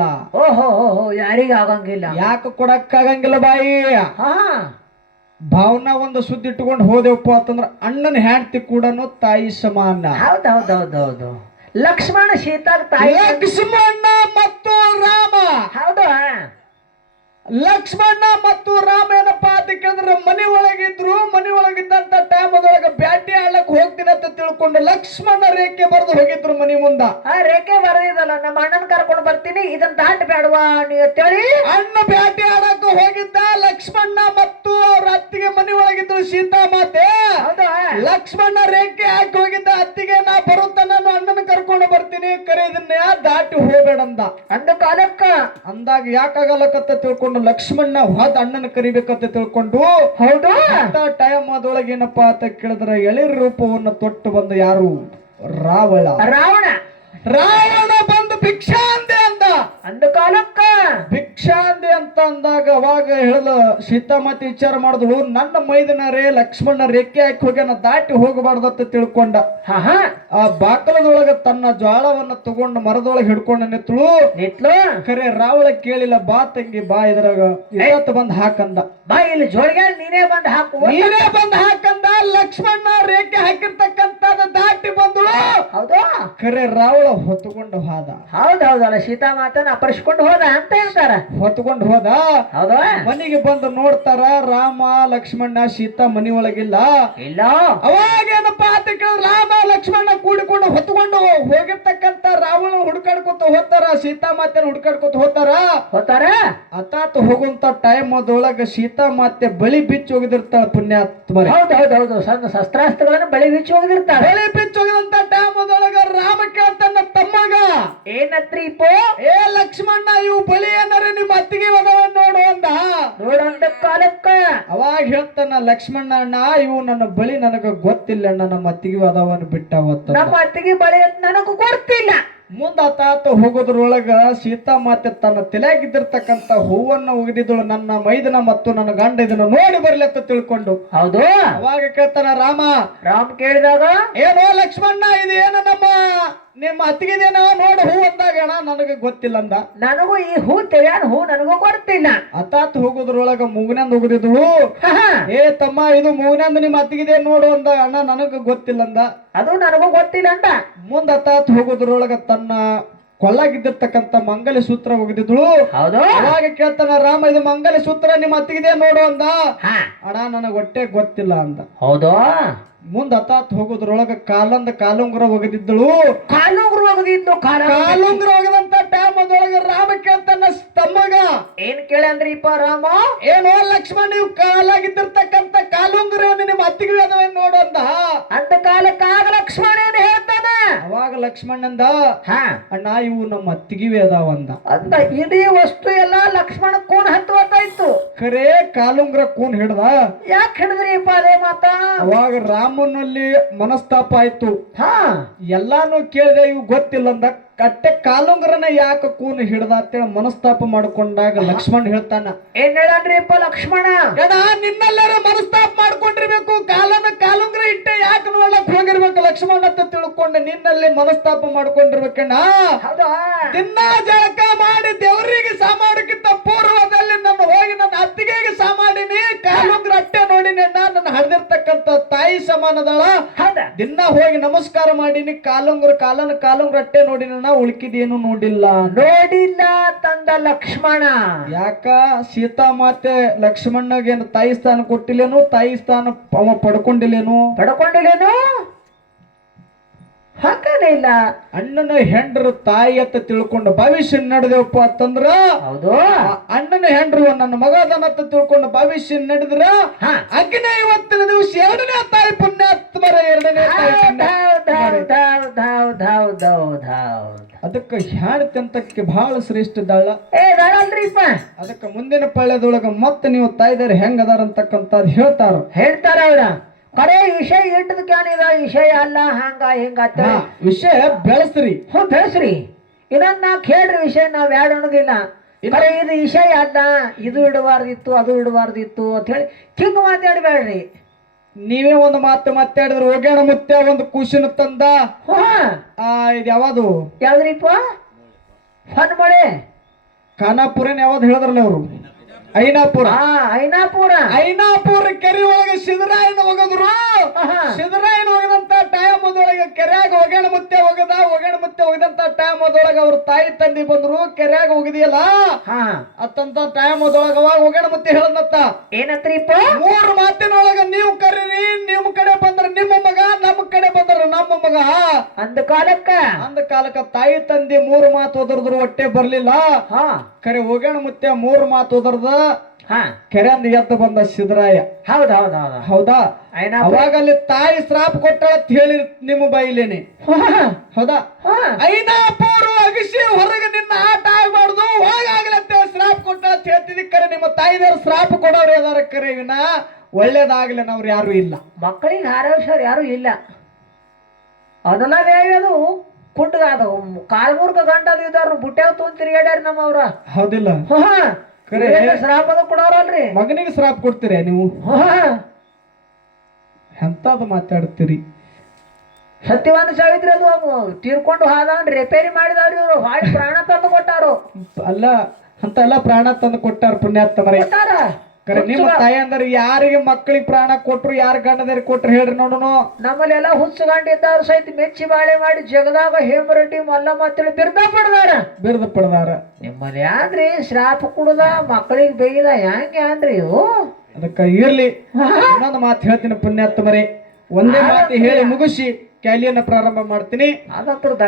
ಯಾರಿಗ ಆಗಂಗಿಲ್ಲ. ಯಾಕೆ ಕೊಡಕ್ಕಾಗಂಗಿಲ್ಲ ಬಾಯಿ? ಭಾವನಾ ಒಂದು ಸುದ್ದಿ ಇಟ್ಕೊಂಡು ಹೋದೆವಪ್ಪ ಅಂತಂದ್ರ ಅಣ್ಣನ ಹೆಂಡತಿ ಕೂಡ ತಾಯಿ ಸಮಾನ. ಹೌದೌದೌದೌದು. ಲಕ್ಷ್ಮಣ ಸೀತಾಗ ತಾಯಿ. ಲಕ್ಷ್ಮಣ ಮತ್ತು ರಾಮ. ಹೌದು. ಲಕ್ಷ್ಮಣ ಮತ್ತು ರಾಮ ಏನಪ್ಪಾ ಅಂತ ಕೇಳಿದ್ರೆ ಮನೆ ಒಳಗಿದ್ರು. ಮನೆ ಒಳಗಿದ್ದಂತ ಟೈಮದೊಳಗ ಬ್ಯಾಟಿ ಆಡಕ್ ಹೋಗ್ತೀನಿ ಅಂತ ತಿಳ್ಕೊಂಡು ಲಕ್ಷ್ಮಣ ರೇಖೆ ಬರೆದು ಹೋಗಿದ್ರು ಮನಿ ಮುಂದ. ರೇಖೆ ಬರೆದಿದ್ದಲ್ಲ, ನಮ್ಮ ಅಣ್ಣನ ಕರ್ಕೊಂಡು ಬರ್ತೀನಿ, ಇದನ್ನ ದಾಟ ಬೇಡವಾ ಅಂತೇಳಿ ಅಣ್ಣ ಬ್ಯಾಟಿ ಆಡಕ್ ಹೋಗಿದ್ದ. ಲಕ್ಷ್ಮಣ ಮತ್ತು ಅವ್ರ ಅತ್ತಿಗೆ ಮನೆ ಒಳಗಿದ್ರು ಸೀತಾ ಮಾತೆ. ಲಕ್ಷ್ಮಣ ರೇಖೆ ಹಾಕಿ ಹೋಗಿದ್ದ. ಅತ್ತಿಗೆ ನಾ ಬರುತ್ತ ನಾನು ಅಣ್ಣನ ಕರ್ಕೊಂಡು ಬರ್ತೀನಿ, ಕರೆ ಇದನ್ನ ದಾಟಿ ಹೋಗ್ಬೇಡಂದ. ಅಂದ ಕಾಲಕ್ಕ ಅಂದಾಗ ಯಾಕಾಗಲ್ಲಕತ್ತ ತಿಳ್ಕೊಂಡು ಲಕ್ಷ್ಮಣ ಹೋದ ಅಣ್ಣನ ಕರಿಬೇಕಂತ ತಿಳ್ಕೊಂಡು ಹೌದು ಟೈಮ್ ಅದೊಳಗೆ ಏನಪ್ಪಾ ಅಂತ ಕೇಳಿದ್ರೆ ಎಳಿರ ರೂಪವನ್ನು ತೊಟ್ಟು ಬಂದ ಯಾರು? ರಾವಣ ಬಂದು ಭಿಕ್ಷಾ ಅಂದ ಕಾಲಕ್ಕ ಭಿಕ್ಷಾ ಅಂತ ಅಂದಾಗ ಅವಾಗ ಹೇಳದ ಸೀತಾಮಾತೆ ವಿಚಾರ ಮಾಡಿದ್ರು, ನನ್ನ ಮೈದನರೇ ಲಕ್ಷ್ಮಣ ರೇಖೆ ಹಾಕಿ ಹೋಗ್ಯಾನ, ದಾಟಿ ಹೋಗಬಾರ್ದಂತ ತಿಳ್ಕೊಂಡ. ಆ ಬಾಕಲದೊಳಗ ತನ್ನ ಜ್ವಾಳವನ್ನ ತಗೊಂಡು ಮರದೊಳಗೆ ಹಿಡ್ಕೊಂಡ ನಿತ್ಲು. ಖರೆ ರಾವಣ ಕೇಳಿಲ್ಲ, ಬಾ ತಂಗಿ ಬಾ ಇದ್ರಾಗ ಇವತ್ತು ಬಂದ್ ಹಾಕಂದ. ಬಾ ಇಲ್ಲಿ ಜೋಳಿಗೆ ನೀನೇ ಬಂದ್ ಹಾಕಂದ. ಲಕ್ಷ್ಮಣ ರೇಖೆ ಹಾಕಿರ್ತಕ್ಕಂಥದ್ದು ದಾಟಿ ಬಂದಳು. ಖರೆ ರಾವಣ ಹೊತ್ತುಕೊಂಡು ಹೋದ. ಹೌದೌದಲ್ಲ, ಸೀತಾಮಾತನ ಅಪರಿಸ್ಕೊಂಡು ಹೋದ ಅಂತ ಹೇಳ್ತಾರ. ಹೊತ್ಕೊಂಡು ಹೋದ. ಮನೆಗೆ ಬಂದು ನೋಡ್ತಾರ ರಾಮ ಲಕ್ಷ್ಮಣ ಸೀತಾ ಮನಿ ಒಳಗಿಲ್ಲ. ಅವಾಗ ಏನಪ್ಪಾ ಅಂತ ಕೇಳಿದ್ರೆ ರಾಮ ಲಕ್ಷ್ಮಣ ಕೂಡಿಕೊಂಡು ಹೊತ್ಕೊಂಡು ಹೋಗಿರ್ತಕ್ಕಂತ ರಾವಣ ಹುಡ್ಕಾಡ್ಕೊತ ಹೋಗ್ತಾರ, ಸೀತಾಮಾತೆನ ಹುಡ್ಕಾಡ್ಕೊತ ಹೋಗ್ತಾರ. ಅತಾತ್ ಹೋಗುವಂತ ಟೈಮ್ ಅದೊಳಗ ಸೀತಾಮಾತೆ ಬಳಿ ಬಿಚ್ಚಿ ಹೋಗಿದಿರ್ತಾಳ. ಪುಣ್ಯಾತ್ಮ. ಹೌದೌದೌದು, ಸಣ್ಣ ಶಸ್ತ್ರಾಸ್ತ್ರಗಳನ್ನ ಬಳಿ ಬಿಚ್ಚಿ ಹೋಗಿದಿರ್ತಾಳ. ಬಳಿ ಬಿಚ್ಚಿ ಹೋಗಿದಂತ ಟೈಮ್ ಅದೊಳಗ ರಾಮ ಕೇಳ್ತಾನ ತಮ್ಮಗ, ಏನತ್ರಿಪ್ಪ ಏ ಲಕ್ಷ್ಮಣ್ಣ ಇವು ಬಲಿ ಏನಾರ ನಿಮ್ಮ ಅತ್ತಿಗೆ ಅದಾವ ನೋಡು ಅಂದ. ನೋಡಂದ ಕಾಲಕ್ಕ ಅವಾಗ ಹೇಳ್ತಾನ ಲಕ್ಷ್ಮಣ್ಣ ಅಣ್ಣ ಇವು ನನ್ನ ಬಳಿ ನನಗ ಗೊತ್ತಿಲ್ಲ ಅಣ್ಣ, ನಮ್ಮ ಅತ್ತಿಗೆ ಅದಾವನ್ ಬಿಟ್ಟವತ್ತ. ನಮ್ಮ ಅತ್ತಿಗೆ ಬಳಿ ಅಂತ ನನಗೂ ಗೊತ್ತಿಲ್ಲ. ಮುಂದ ಆತ ಹೋಗೋದ್ರೊಳಗ ಸೀತಾ ಮಾತೆ ತನ್ನ ತಲೆಯಾಗಿದ್ದಿರ್ತಕ್ಕಂತ ಹೂವನ್ನ ಒಗೆದಿದ್ದಳು. ನನ್ನ ಮೈದನ ಮತ್ತು ನನ್ನ ಗಂಡ ಇದನ್ನ ನೋಡಿ ಬರ್ಲಿ ಅಂತ ತಿಳ್ಕೊಂಡು. ಹೌದು. ಅವಾಗ ಕೇಳ್ತಾನ ರಾಮ ಕೇಳಿದಾಗ ಏನೋ ಲಕ್ಷ್ಮಣ್ಣ ಇದು ಏನು ನಿಮ್ಮ ಅತ್ತಿಗೆದೇನೋ ನೋಡು ಹೂ ಅಂದಾಗ ಅಣ್ಣ ನನಗ ಗೊತ್ತಿಲ್ಲ ಅಂದ. ನನಗೂ ಈ ಹೂ ತೆರೆಯಾನ ಹೂ ನನಗೂ ಗೊತ್ತಿಲ್ಲ. ಅತಾತ್ ಹೋಗೋದ್ರೊಳಗ ಮೂಗನಂದ್ ಹೋಗದಿದ್ಳು. ಏ ತಮ್ಮ ಇದು ಮೂಗನಂದ್ ನಿಮ್ಮ ಅತ್ತಿಗಿದೆ ನೋಡು ಅಂದ. ಅಣ್ಣ ನನಗ ಗೊತ್ತಿಲ್ಲ ಅಂದ. ಅದು ನನಗೂ ಗೊತ್ತಿಲ್ಲ ಅಂದ. ಮುಂದ ಅತಾತ್ ಹೋಗೋದ್ರೊಳಗ ತನ್ನ ಕೊಳ್ಳಾಗಿದ್ದಿರ್ತಕ್ಕಂತ ಮಂಗಲ ಸೂತ್ರ ಒಗೆದಿದ್ಳು. ಹೌದು. ಅವಾಗ ಕೇಳ್ತಾನ ರಾಮ ಇದು ಮಂಗಲ ಸೂತ್ರ ನಿಮ್ಮ ಅತ್ತಿಗಿದೆ ನೋಡು ಅಂದ. ಅಣ್ಣ ನನಗ ಒಟ್ಟೆ ಗೊತ್ತಿಲ್ಲ ಅಂದ. ಹೌದು. ಮುಂದ ಅತಾತ್ ಹೋಗೋದ್ರೊಳಗ ಕಾಲುಂಗುರ ಒಗೆದಿದ್ದಳು. ಕಾಲುಂಗುರ ಒಗೆದಿದ್ಲು. ಕಾಲುಂಗುರ ಒಗೆದಂತ ಟೈಮ್ ಅದೊಳಗ ರಾಮ ಕೇಳ್ತಾನ ತಮ್ಮಗ ಏನ್ ಕೇಳಂದ್ರಿಪ್ಪ ರಾಮ? ಏನೋ ಲಕ್ಷ್ಮಣ ನೀವು ಕಾಲಾಗಿದ್ದಿರ್ತಕ್ಕಂತ ಕಾಲುಂಗುರ ನಿಮ್ಮ ಅತ್ತಿಗೆ ಅದಾವ ನೋಡು ಅಂದ. ಅಂತ ಕಾಲಕ್ಕಾಗ ಲಕ್ಷ್ಮಣ ಏನ್ ಹೇಳ್ತಾನ? ಅವಾಗ ಲಕ್ಷ್ಮಣಂದ ಅಣ್ಣ ಇವು ನಮ್ಮ ಅತ್ತಿಗೆ ಅದಾವ ಅಂದ. ಅಂತ ಇಡೀ ವಸ್ತು ಎಲ್ಲಾ ಲಕ್ಷ್ಮಣ ಕೂನ್ ಹತ್ತುವತ್ತಾಯ್ತು. ಖರೇ ಕಾಲುಂಗುರ ಕೂನ್ ಹಿಡ್ದ. ಯಾಕೆ ಹಿಡಿದ್ರಿಪ್ಪ ಅದೇ ಮಾತ? ಅವಾಗ ರಾಮನಲ್ಲಿ ಮನಸ್ತಾಪ ಆಯ್ತು. ಎಲ್ಲಾನು ಕೇಳಿದೆ ಇವು ಗೊತ್ತಿಲ್ಲ ಅಂದ. ಕಟ್ಟೆ ಕಾಲುಂಗರನ ಯಾಕ ಕೂನ್ ಹಿಡ್ದ ಅಂತೇಳಿ ಮನಸ್ತಾಪ ಮಾಡ್ಕೊಂಡಾಗ ಲಕ್ಷ್ಮಣ್ ಹೇಳ್ತಾನ ಏನ್ ಹೇಳನ್ರಿಪ್ಪ ಲಕ್ಷ್ಮಣ? ಗಡ ನಿನ್ನೆಲ್ಲರೂ ಮನಸ್ತಾಪ ಮಾಡ್ಕೊಂಡಿರ್ಬೇಕು. ಕಾಲುಂಗರ ಇಟ್ಟೆ ಯಾಕೆ ನೋಡ್ಲಕ್ ಹೋಗಿರ್ಬೇಕು ಲಕ್ಷ್ಮಣ ಅಂತ ತಿಳ್ಕೊಂಡೆ ನಿನ್ನಲ್ಲಿ ಮನಸ್ತಾಪ ಮಾಡ್ಕೊಂಡಿರ್ಬೇಕಣ್ಣ. ದಿನ ಜಳಕ ಮಾಡಿ ದೇವರಿಗೆ ಸಾಮಾಡಕ್ಕಿಂತ ಪೂರ್ವದಲ್ಲಿ ನನ್ನ ಹೋಗಿ ನನ್ನ ಅತ್ತಿಗೆಗೆ ಸಾಮಾಡಿನಿ. ಕಾಲುಂಗ್ರ ಅಟ್ಟೆ ನೋಡಿನಿ ಅಣ್ಣ. ನನ್ನ ಹಡ್ದಿರ್ತಕ್ಕಂತ ತಾಯಿ ಸಮಾನದಳ. ದಿನ ಹೋಗಿ ನಮಸ್ಕಾರ ಮಾಡೀನಿ. ಕಾಲುಂಗ್ರ ಅಟ್ಟೆ ನೋಡಿನ ಉಳ್ಕಿದೇನು ನೋಡಿಲ್ಲ ತಂದ ಲಕ್ಷ್ಮಣ. ಯಾಕ ಸೀತಾ ಮಾತೆ ಲಕ್ಷ್ಮಣ್ಣಗೇನು ತಾಯಿ ಸ್ಥಾನ ಕೊಟ್ಟಿಲ್ಲೇನು? ತಾಯಿ ಸ್ಥಾನ ಅವ ಪಡ್ಕೊಂಡಿಲ್ಲೇನು? ಹಾಕನೇ ಇಲ್ಲ. ಅಣ್ಣನ ಹೆಂಡ್ರು ತಾಯಿ ಅಂತ ತಿಳ್ಕೊಂಡು ಭವಿಷ್ಯ ನಡೆದೇವಪ್ಪ ಅಂತಂದ್ರ ಹೌದು. ಅಣ್ಣನ ಹೆಂಡ್ರು ನನ್ನ ಮಗ ಅದನ್ನತ್ತ ತಿಳ್ಕೊಂಡು ಭವಿಷ್ಯ ನಡೆದ್ರ ಅಗ್ನೇ ಇವತ್ತಿನ ದಿವಸ ಎರಡನೇ ತಾಯಿ ಪುಣ್ಯಾತ್ಮರ ಎರಡನೇ ಅದಕ್ಕ ಹೆಣ್ತಂತಕ್ಕೆ ಬಹಳ ಶ್ರೇಷ್ಠ ದಾಳ. ಅದಕ್ಕ ಮುಂದಿನ ಪಳ್ಯದೊಳಗ ಮತ್ತೆ ನೀವು ತಾಯಿದಾರ ಹೆಂಗ ಅದಾರ ಅಂತಕ್ಕಂಥದ್ದು ಹೇಳ್ತಾರ ಅವ್ರ. ಕರೆ ವಿಷಯ ಇಟ್ಟದ ಕ್ಯಾನಿದ ವಿಷಯ ಅಲ್ಲ ಹಂಗ ಹಿಂಗ ವಿಷಯ ಬೆಳೆಸ್ರಿ. ಬೆಳೆಸ್ರಿ. ಇನ್ನೊಂದ್ ನಾ ಕೇಳ್ರಿ ವಿಷಯ ನಾವ್ ಯಾರು ಅನ್ನೋದಿಲ್ಲ. ಕರೆ ಇದು ವಿಷಯ ಅಲ್ಲ, ಇದು ಇಡಬಾರ್ದಿತ್ತು ಅದು ಇಡಬಾರ್ದಿತ್ತು ಅಂತ ಹೇಳಿ ಕಿಂಗ್ ಮಾತಾಡ್ಬೇಡ್ರಿ. ನೀವೇ ಒಂದು ಮಾತು ಮಾತಾಡಿದ್ರು ಹೋಗ್ಯಾಣ ಮುತ್ಯ ಒಂದು ಕೂಸಿನ ತಂದ. ಇದು ಯಾವ್ದ್ರಿಪ್ಪ? ಹೊನ್ಮಳೆ ಖಾನಾಪುರನ್ ಯಾವ್ದು ಹೇಳಿದ್ರಲ್ಲ ಅವರು? ಐನಾಪುರ ಕೆರೆ ಒಳಗೆ ಸಿದ್ದರಾಯನ ಹೋಗದ್ರು. ಸಿದ್ದರಾಯನ ಹೋಗದಂತ ಟೈಮ್ ಅದೊಳಗೆ ಕೆರೆಯಾಗ ಒಗಣ ಮುತ್ತೆ ಹೋಗದಂತ ಟೈಮ್ ಅದೊಳಗ ಅವ್ರ ತಾಯಿ ತಂದಿ ಬಂದ್ರು. ಕೆರೆಯಾಗ ಹೋಗಿದೆಯಲ್ಲ ಅತ್ತಂತ ಟೈಮ್ ಅದೊಳಗ ಅವಾಗ ಒಗಣ ಮುತ್ತೆ ಹೇಳದತ್ತ ಏನತ್ರಿಪ್ಪ? 3 ಮಾತಿನೊಳಗ ನೀವು ಕರೀರಿ, ನಿಮ್ಮ ಕಡೆ ಬಂದ್ರ ನಿಮ್ಮ ಮಗ, ನಮ್ಮ ಕಡೆ ಬಂದ್ರ ನಮ್ಮ ಮಗ. ಅಂದ ಕಾಲಕ್ಕ ತಾಯಿ ತಂದಿ 3 ಮಾತು ಓದರ್ದ್ರು ಒಟ್ಟೆ ಬರ್ಲಿಲ್ಲ. ಕರೆ ಹೋಗಣ ಮುತ್ತೆ 3 ಮಾತು ಓದರ್ದ ಕೆರೆ ಅಂದ ಎದ್ದು ಬಂದ ಸಿದ್ದರಾಯ. ಹೌದಾ? ಅವಾಗ ಅಲ್ಲಿ ತಾಯಿ ಶ್ರಾಪ ಕೊಟ್ಟಳ ಅಂತ ಹೇಳಿ ನಿಮ್ಮ ಬೈಲೇನೆ. ಹೌದಾ? ಐನಾಪುರ ಅಗಿಸಿ ಹೊರಗೆ ನಿನ್ನ ಆಟ ಆಗ್ಬಾರ್ದು ಹೋಗಾಗ್ಲಂತ ಶ್ರಾಪ ಕೊಟ್ಟಳ ಅಂತ ಹೇಳ್ತಿದ್ದಿ. ಕರೆ ನಿಮ್ಮ ತಾಯಿದಾರ ಶ್ರಾಪ ಕೊಡೋರು ಯಾರು? ಕರೆ ವಿನ ಒಳ್ಳೇದಾಗ್ಲೇನವ್ರು ಯಾರು ಇಲ್ಲ. ಮಕ್ಕಳಿಗೆ ಆರೋಗ್ಯ ಯಾರು ಇಲ್ಲ. ಅದನ್ನ ಹೇಳೋದು ಕುಂಟಗಾದ ಕಾಲ್ಮೂರ್ಕ ಗಂಟದಿದ್ದಾರ ಬುಟ್ಟ್ಯಾಗ ತೊಗೊಂಡ್ ತಿರುಗಾಡ್ಯಾರ ನಮ್ಮವ್ರ. ಹೌದಿಲ್ಲ? ಶ್ರಾಪದ ಕೊಡೋರಲ್ರಿ. ಮಗನಿಗೆ ಶ್ರಾಪ ಕೊಡ್ತೀರಿ ನೀವು? ಎಂತಾದ ಮಾತಾಡ್ತೀರಿ? ಸತ್ಯವಾದ ಸಾವಿತ್ರಿ ಅದು ತೀರ್ಕೊಂಡು ಹಾದನ್ ರಿಪೇರಿ ಮಾಡಿದವ್ರಿ ಇವರು. ಹಾಡಿ ಪ್ರಾಣ ತಂದು ಕೊಟ್ಟಾರು. ಅಲ್ಲ ಅಂತ ಎಲ್ಲ ಪ್ರಾಣ ತಂದು ಕೊಟ್ಟಾರ ಪುಣ್ಯಾತ್ಮರೇ. ನಿಮ್ಮ ತಾಯಿ ಅಂದ್ರೆ ಯಾರಿಗೆ ಮಕ್ಕಳಿಗೆ ಪ್ರಾಣ ಕೊಟ್ರು, ಯಾರ ಗಂಡದಾರಿ ಕೊಟ್ರು ಹೇಳ್ರಿ ನೋಡೋಣ. ನಮ್ಮಲ್ಲಿ ಎಲ್ಲ ಹುಚ್ಚು ಗಂಡಿದ್ದವ್ರು ಸಹಿತ ಮೆಚ್ಚಿ ಬಾಳೆ ಮಾಡಿ ಜಗದಾಗ ಹೇಮರೆಡ್ಡಿ ಮಲ್ಲಮ್ಮ ಅಂತೇಳಿ ಬಿರ್ದ ಪಡ್ದಾರ. ನಿಮ್ಮಲ್ಲಿ ಯಾನ್ರಿ ಶ್ರಾಪ ಕುಡ್ದ ಮಕ್ಕಳಿಗೆ ಬೇಯ್ದ ಹೆಂಗೆ ಅಂದ್ರಿ ಇವು? ಅದಕ್ಕ ಇರ್ಲಿ, ಇನ್ನೊಂದು ಮಾತು ಹೇಳ್ತೀನಿ ಪುಣ್ಯಾತ್ಮರೇ. ಒಂದೇ ಮಾತು ಹೇಳಿ ಮುಗಿಸಿ ಕ್ಯಾಲಿಯನ್ನ ಪ್ರಾರಂಭ ಮಾಡ್ತೀನಿ.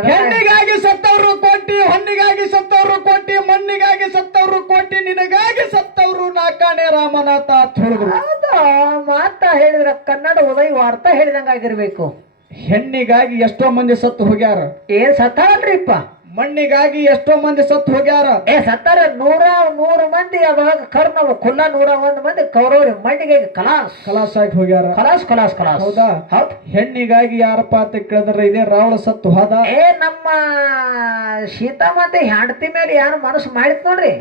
ಹೆಣ್ಣಿಗಾಗಿ ಸತ್ತವರು ಕೋಟಿ, ಹೊನ್ನಿಗಾಗಿ ಸತ್ತವರು ಕೋಟಿ, ಮಣ್ಣಿಗಾಗಿ ಸತ್ತವರು ಕೋಟಿ, ನಿನಗಾಗಿ ಸತ್ತವರು ನಾಕಾಣೆ ರಾಮನಾಥ ಅಂತ ಹೇಳಿದ್ರು. ಮಾತ ಹೇಳಿದ್ರ ಕನ್ನಡ ಉದಯ ವಾರ್ತ ಹೇಳಿದಂಗ ಆಗಿರ್ಬೇಕು. ಹೆಣ್ಣಿಗಾಗಿ ಎಷ್ಟೋ ಮಂದಿ ಸತ್ತು ಹೋಗ್ಯಾರ. ಏನ್ ಸತ್ತಾರಲ್ರಿಪ್ಪ? ಮಣ್ಣಿಗಾಗಿ ಎಷ್ಟೋ ಮಂದಿ ಸತ್ತು ಹೋಗ್ಯಾರ. ಸತ್ತಾರ 100 ಮಂದಿ ಅವಾಗ ಕರ್ನವು ಕುಲ್ಲ 101 ಮಂದಿ ಕೌರವ್ರಿ ಮಣ್ಣಿಗೆ ಕಲಾಸ್ ಆಗಿ ಹೋಗ್ಯಾರ. ಕಲಾಸ್ ಹೌದಾ? ಹೆಣ್ಣಿಗಾಗಿ ಯಾರಪ್ಪ ಅಂತ ಕೇಳಿದ್ರೆ ಇದೇ ರಾವಣ ಸತ್ತು ಹೋದ. ನಮ್ಮ ಸೀತಾ ಮತ್ತೆ ಹೆಂಡತಿ ಮೇಲೆ ಯಾರು ಮನಸ್ಸು ಮಾಡಿತ್ ನೋಡ್ರಿ,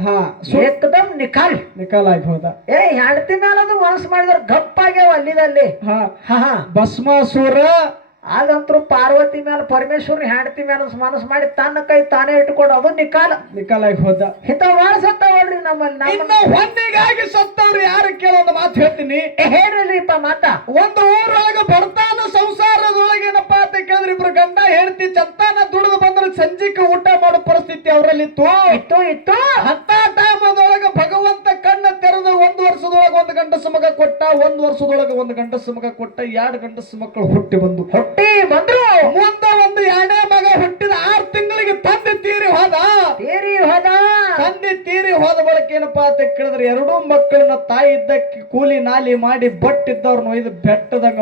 ಏಕದಮ್ ನಿಕಾಲ್ ಆಗಿ ಹೋದ. ಹೆಂಡತಿ ಮೇಲೆ ಅದು ಮನಸ್ಸು ಮಾಡಿದ್ರೆ ಗಪ್ಪಾಗ್ಯಾವ ಅಲ್ಲಿದಲ್ಲಿ. ಭಸ್ಮಾಸುರ ಆಗಂತೂ ಪಾರ್ವತಿ ಮೇಲೆ ಪರಮೇಶ್ವರ ಹೆಂಡತಿ ಮೇಲೆ ಮನಸ್ಸು ಮಾಡಿ ತನ್ನ ಕೈ ತಾನೇ ಇಟ್ಕೊಂಡು ಅದು ನಿಕಾಲ್ ಆಗಿ ಹೋದ. ಇಂಥ ಬಾಳ ಸತ್ತವಲ್ರಿ ನಮ್ಮಲ್ಲಿ. ಹೊನ್ನಿಗಾಗಿ ಸತ್ತವ್ರು ಯಾರು ಕೇಳೋದು ಮಾತು ಹೇಳ್ತೀನಿ, ಹೇಳ್ರಿಪ್ಪ ಮಾತ. ಒಂದು ಊರೊಳಗ ಬರ್ತಾನ ಸಂಸಾರದೊಳಗೆ ಏನಪ್ಪಾ ಅಂತ ಕೇಳಿದ್ರೆ ಇಬ್ರು ಗಂಡ ಹೆಂಡತಿ ಚಂತಾನ ದುಡಿದು ಬಂದ್ರೆ ಸಂಜಿಕ ಊಟ ಮಾಡೋ ಪರಿಸ್ಥಿತಿ ಅವರಲ್ಲಿ ಇತ್ತು. ಅಂತ ಟೈಮ್ ಅದೊಳಗ ಭಗವಂತ ಕಣ್ಣ ತೆರೆದು 1 ವರ್ಷದೊಳಗೆ 1 ಗಂಡಸ ಮಗ ಕೊಟ್ಟ, 1 ವರ್ಷದೊಳಗೆ 1 ಗಂಡಸ ಮಗ ಕೊಟ್ಟ, 2 ಗಂಡಸ ಮಕ್ಕಳು ಹುಟ್ಟಿ ಬಂದ್ರು. ಮುಂದೆ ಒಂದು 2ನೇ ಮಗ ಹುಟ್ಟಿದ 6 ತಿಂಗಳಿಗೆ ತಂದೆ ತೀರಿ ಹೋದ. ತಂದೆ ತೀರಿ ಹೋದ ಬಳಿಕ ಏನಪ್ಪಾ ಅಂತ ಕೇಳಿದ್ರೆ 2 ಮಕ್ಕಳನ್ನ ತಾಯಿ ಇದ್ದಕ್ಕೆ ಕೂಲಿ ನಾಲಿ ಮಾಡಿ ಬಟ್ಟಿದ್ದವ್ರನ್ನ ಒಯ್ದು ಬೆಟ್ಟದಂಗ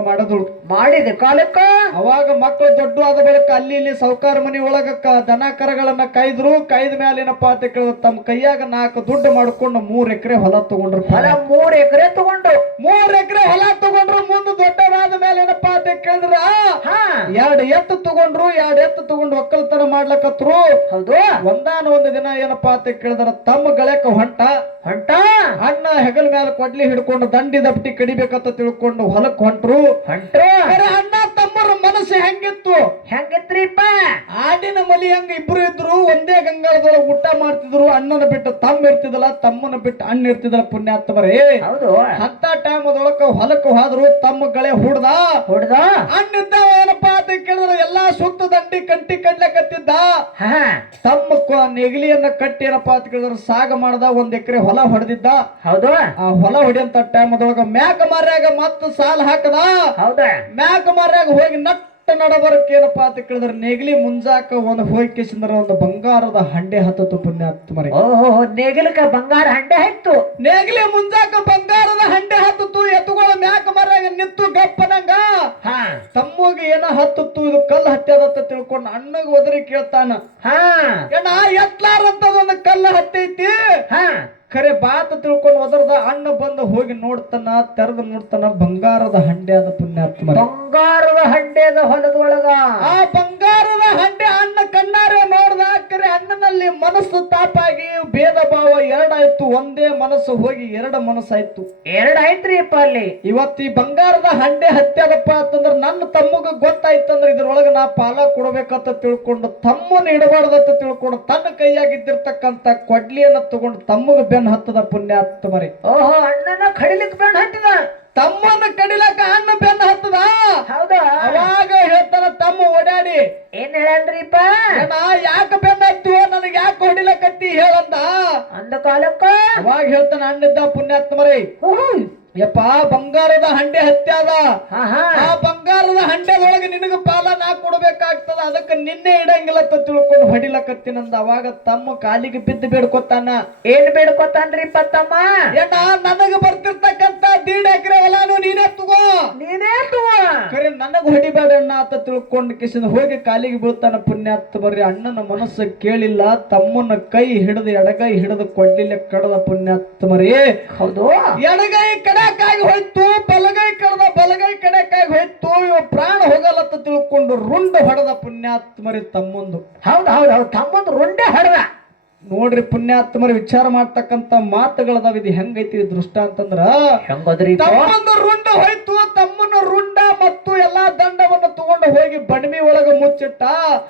ಮಾಡಿದೆ ಕಾಲಕ್ಕ. ಅವಾಗ ಮಕ್ಕಳು ದೊಡ್ಡ ಆದ ಬಳಿಕ ಅಲ್ಲಿ ಇಲ್ಲಿ ಸೌಕಾರ ಮನಿ ಒಳಗ ದನ ಕರಗಳನ್ನ ಕಾಯ್ದ ಮೇಲೆ ಏನಪ್ಪಾ ಅಂತ ಕೇಳಿದ್ರೆ ತಮ್ಮ ಕೈಯಾಗ 4 ದುಡ್ಡು ಮಾಡ್ಕೊಂಡು 3 ಎಕರೆ ಹೊಲ ತಗೊಂಡ್ರು. 3 ಎಕರೆ ತಗೊಂಡ್ರು. ಮುಂದೆ ದೊಡ್ಡವಾದ ಮೇಲೆ ಏನಪ್ಪಾ ಅಂತ ಕೇಳಿದ್ರ 2 ಎತ್ತು ತಗೊಂಡು ಒಕ್ಕಲ್ತನ ಮಾಡ್ಲಕತ್ರು. ಹೌದು. ಒಂದು ದಿನ ಏನಪ್ಪಾ ಅಂತ ಕೇಳಿದ್ರ ತಮ್ಮ ಗಳಕ ಹೊಂಟ ಅಣ್ಣ ಹೆಗಲ್ ಮೇಲೆ ಕೊಡ್ಲಿ ಹಿಡ್ಕೊಂಡು ದಂಡಿ ದಪ್ಟಿ ಕಡಿಬೇಕಂತ ತಿಳ್ಕೊಂಡು ಹೊಲಕ್ ಹೊಂಟ್ರು. ಅಣ್ಣ ತಮ್ಮರ ಮನಸ್ಸು ಹೆಂಗಿತ್ರಿಪ್ಪ? ಆಡಿನ ಮಲಿ ಹಂಗ ಇಬ್ರು ಇದ್ರು. ಒಂದೇ ಗಂಗಾಳದೊಳಗೆ ಊಟ ಮಾಡ್ತಿದ್ರು. ಅಣ್ಣನ ಬಿಟ್ಟು ತಮ್ಮ ಇರ್ತಿದಲ್ಲ, ತಮ್ಮನ ಬಿಟ್ಟು ಅಣ್ಣ ಇರ್ತಿದಲ್ಲ. ಪುಣ್ಯಾತ್ಮರೇ, ಹೌದು. ಅಂತ ಟೈಮ್ ಅದೊಳಕ ಹೊಲಕ್ ಹೋದ್ರು. ತಮ್ಮ ಗಳೆ ಹುಡ್ದ ಅಣ್ಣಿದ್ದ ಏನಪ್ಪಾ ಅಂತ ಕೇಳಿದ್ರೆ ಎಲ್ಲಾ ಸುತ್ತ ದಂಡಿ ಕಂಟಿ ಕಡ್ಲಕತ್ತಿದ್ದ. ತಮ್ಮ ನೆಗಲಿಯನ್ನ ಕಟ್ಟಿ ಏನಪ್ಪಾ ಅಂತ ಕೇಳಿದ್ರೆ ಸಾಗ ಮಾಡ್ದ. 1 ಎಕರೆ ಹೊಲ ಹೊಡೆದಿದ್ದ. ಹೌದು. ಆ ಹೊಲ ಹೊಡೆಯಂತ ಟೈಮ್ ಅದೊಳಗ ಮ್ಯಾಕ ಮಾರ್ಯಾಗ ಮತ್ತ ಸಾಲ ಹಾಕದ. ಹೌದಾ? ಮ್ಯಾಕ ಮಾರ್ಯಾಗ ಹೋಗಿ ನಟ್ಟ ನಡಬರಕ್ಕೆ ಏನಪ್ಪಾ ಅಂತ ಕೇಳಿದ್ರೆ ನೆಗಲಿ ಮುಂಜಾಕ ಹೋಗಿ ಕೇಸಿಂದ್ರ ಒಂದು ಬಂಗಾರದ ಹಂಡೆ ಹತ್ತತ್ತು. ಪುಣ್ಯಾತ್ಮರೇ, ನೇಗಿಲಕ ಬಂಗಾರ ಹಂಡೆ ಹತ್ತು. ನೆಗಲಿ ಮುಂಜಾಕ ಬಂಗಾರದ ಹಂಡೆ ಹತ್ತತ್ತು. ಎತ್ತುಗಳ ಮ್ಯಾಕ ಮಾರ್ಯಾಗ ನಿತ್ತು ಗಪ್ಪನಂಗ ತಮ್ಮಗೆ ಏನ ಹತ್ತತ್ತು. ಇದು ಕಲ್ಲು ಹತ್ಯದತ್ತ ತಿಳ್ಕೊಂಡು ಅಣ್ಣಗ ಒದರಿ ಕೇಳ್ತಾನ. ಏನ ಎತ್ಲಾರಂತದೊಂದು ಕಲ್ಲು ಹತ್ತೈತಿ. ಖರೆ ಬಾತ ತಿಳ್ಕೊಂಡು ಒದರದ ಅಣ್ಣ ಬಂದು ಹೋಗಿ ನೋಡ್ತಾನ. ತೆರೆದು ನೋಡ್ತಾನ, ಬಂಗಾರದ ಹಂಡೆ ಅದ. ಪುಣ್ಯಾತ್ಮ, ಬಂಗಾರದ ಹಂಡೆ ಅದ ಹೊಲದೊಳಗ. ಆ ಬಂಗಾರದ ಹಂಡೆ ಅಣ್ಣ ಕಣ್ಣಾರೆ ನೋಡ್ದ. ಖರೆ ಅಣ್ಣನಲ್ಲಿ ಮನಸ್ಸು ತಾಪಾಗಿ ಭೇದ ಭಾವ 2 ಆಯ್ತು. ಒಂದೇ ಮನಸ್ಸು ಹೋಗಿ 2 ಮನಸ್ಸಾಯ್ತು. 2 ಆಯ್ತ್ರಿಪ್ಪ ಅಲ್ಲಿ. ಇವತ್ತು ಈ ಬಂಗಾರದ ಹಂಡೆ ಹತ್ಯದಪ್ಪ ಅಂತಂದ್ರ ನನ್ನ ತಮ್ಮಗ ಗೊತ್ತಾಯ್ತಂದ್ರ ಇದ್ರೊಳಗ ನಾ ಪಾಲ ಕೊಡ್ಬೇಕಂತ ತಿಳ್ಕೊಂಡು ತಮ್ಮನ ಇಡಬಾರ್ದಂತ ತಿಳ್ಕೊಂಡು ತನ್ನ ಕೈಯಾಗಿದ್ದಿರ್ತಕ್ಕಂತ ಕೊಡ್ಲಿಯನ್ನ ತಗೊಂಡು ತಮ್ಮಗ ಬೆನ್ ಹತ್ತದ. ಪುಣ್ಯಾತ್ಮರೇ, ಅಣ್ಣನ ಕಡಿಲಿಕ್ ಬೆನ್ ಹತ್ತಿದ. ತಮ್ಮನ್ನ ಕಡಿಲಕ್ಕ ಅಣ್ಣ ಬೆನ್ನ ಹತ್ತದ. ಹೌದಾ? ಅವಾಗ ಹೇಳ್ತಾನ ತಮ್ಮ ಓಡಾಡಿ, ಏನ್ ಹೇಳನ್ರಿಪ್ಪ? ಯಾಕ ಬೆನ್ನ ಹತ್ತುವ, ನನಗೆ ಯಾಕೆ ಹೊಡಿಲಕತ್ತಿ ಹೇಳಂದ. ಅಂದ ಕಾಲಕ್ಕ ಅವಾಗ ಹೇಳ್ತಾನ ಅಣ್ಣಿದ್ದ. ಪುಣ್ಯಾತ್ಮರೇ, ಯಪ್ಪ ಬಂಗಾರದ ಹಂಡೆ ಹತ್ಯಾದ. ಆ ಬಂಗಾರದ ಹಂಡೆದೊಳಗೆ ನಿನಗ ಪಾಲ ನಾ ಕೊಡ್ಬೇಕಾಗ್ತದ. ಅದಕ್ಕೆ ನಿನ್ನೆ ಇಡಂಗಿಲ್ಲ ಅಂತ ತಿಳ್ಕೊಂಡು ಹೊಡಿಲಕತ್ತಿನಂದ. ಅವಾಗ ತಮ್ಮ ಕಾಲಿಗೆ ಬಿದ್ದು ಬೇಡ್ಕೊತಾನ. ಏನ್ ಬೇಡ್ಕೊತಾನ್ರಿಪ್ಪ ತಮ್ಮ? ಏನ ನನಗ ಬರ್ತಿರ್ತಕ್ಕಂತ 1.5 ಎಕರೆ ಹೊಲಾನು ನೀನೇ ತಗೋ. ಖರೆ ನನಗ ಹೊಡಿಬೇಡ ಅಣ್ಣ ಅಂತ ತಿಳ್ಕೊಂಡು ಕಿಸಿದ ಹೋಗಿ ಕಾಲಿಗೆ ಬೀಳ್ತಾನ. ಪುಣ್ಯಾತ್ ಬರ್ರಿ, ಅಣ್ಣನ ಮನಸ್ಸು ಕೇಳಿಲ್ಲ. ತಮ್ಮನ ಕೈ ಹಿಡಿದು ಎಡಗೈ ಹಿಡಿದು ಕೊಡ್ಲಿಲ್ಲ ಕಡದ. ಪುಣ್ಯಾತ್ಮರೇ, ಹೌದು. ಎಡಗೈ ಕಡಕ್ಕಾಗಿ ಹೋಯ್ತು, ಬಲಗೈ ಕಡದ. ಬಲಗೈ ಕಡಕ್ಕಾಗಿ ಹೋಯ್ತು. ಇವ ಪ್ರಾಣ ಹೋಗಲ್ಲತ್ತ ತಿಳ್ಕೊಂಡು ರುಂಡ ಹೊಡೆದ. ಪುಣ್ಯಾತ್ಮರಿ ತಮ್ಮಂದು. ಹೌದು, ತಮ್ಮಂದು ರುಂಡೆ ಹೊಡೆದ. ನೋಡ್ರಿ ಪುಣ್ಯಾತ್ಮರಿ, ವಿಚಾರ ಮಾಡ್ತಕ್ಕಂತ ಮಾತುಗಳದಾವ. ಇದು ಹೆಂಗೈತಿ ದೃಷ್ಟ ಅಂತಂದ್ರ, ತಮ್ಮಂದು ರುಂಡ ಹೋಯ್ತು. ತಮ್ಮನ ರುಂಡ ಮತ್ತು ಎಲ್ಲಾ ದಂಡವನ್ನು ತಗೊಂಡು ಹೋಗಿ ಬಣಮಿ ಒಳಗ ಮುಚ್ಚಿಟ್ಟ.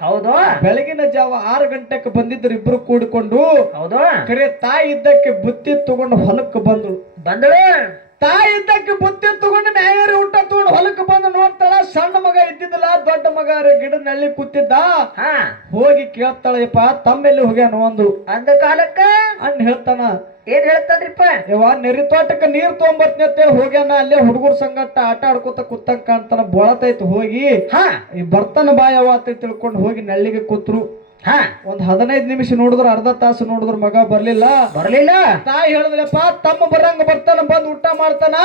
ಹೌದು. ಬೆಳಗಿನ ಜಾವ 6 ಗಂಟೆಗೆ ಬಂದಿದ್ರು ಇಬ್ರು ಕೂಡಿಕೊಂಡು. ಹೌದು. ಖರೆ ತಾಯಿ ಇದ್ದಕ್ಕೆ ಬುತ್ತಿ ತಗೊಂಡು ಹೊಲಕ್ಕೆ ಬಂದಳು. ತಾಯಿ ಇದ್ದಕ್ಕೆ ಬುತ್ತಿ ತಗೊಂಡು ನ್ಯಾಯರಿ ಊಟ ತಗೊಂಡು ಹೊಲಕ್ಕೆ ಬಂದು ನೋಡ್ತಾಳ. ಸಣ್ಣ ಮಗ ಇದ್ದಿದ್ದಲ್ಲ, ದೊಡ್ಡ ಮಗ ಗಿಡ ನಳ್ಳಿ ಕೂತಿದ್ದ. ಹೋಗಿ ಕೇಳ್ತಾಳಪ್ಪ, ತಮ್ಮೆಲ್ಲಿ ಹೋಗ್ಯಾನ ಒಂದು. ಅಂದ ಕಾಲಕ್ಕ ಅಣ್ಣ ಹೇಳ್ತಾನ. ಏನ್ ಹೇಳ್ತಾನ್ರಿಪ್ಪ? ಯವ್ವ ನೆರಿ ತೋಟಕ್ಕೆ ನೀರ್ ತೊಗೊಂಬರ್ತೀನಿ ಅಂತ ಹೋಗ್ಯಾನ. ಅಲ್ಲೇ ಹುಡುಗರ ಸಂಗಟ ಆಟ ಆಡ್ಕೊತ ಕೂತಂಗ ಕಾಣ್ತಾನ. ಬೋಳತೈತಿ. ಹೋಗಿ ಬರ್ತಾನ ಬಾಯವ್ವ ಅಂತ ತಿಳ್ಕೊಂಡು ಹೋಗಿ ನಳ್ಳಿಗೆ ಕೂತ್ರು. ಹಾ ಒಂದ್ 15 ನಿಮಿಷ ನೋಡಿದ್ರ ಅರ್ಧ ತಾಸು ನೋಡಿದ್ರ ಮಗ ಬರ್ಲಿಲ್ಲ. ತಾಯಿ ಹೇಳಿದ್ರಪ್ಪ ತಮ್ಮ ಬರಂಗ ಬರ್ತಾನ, ಬಂದ್ ಊಟ ಮಾಡ್ತಾನ.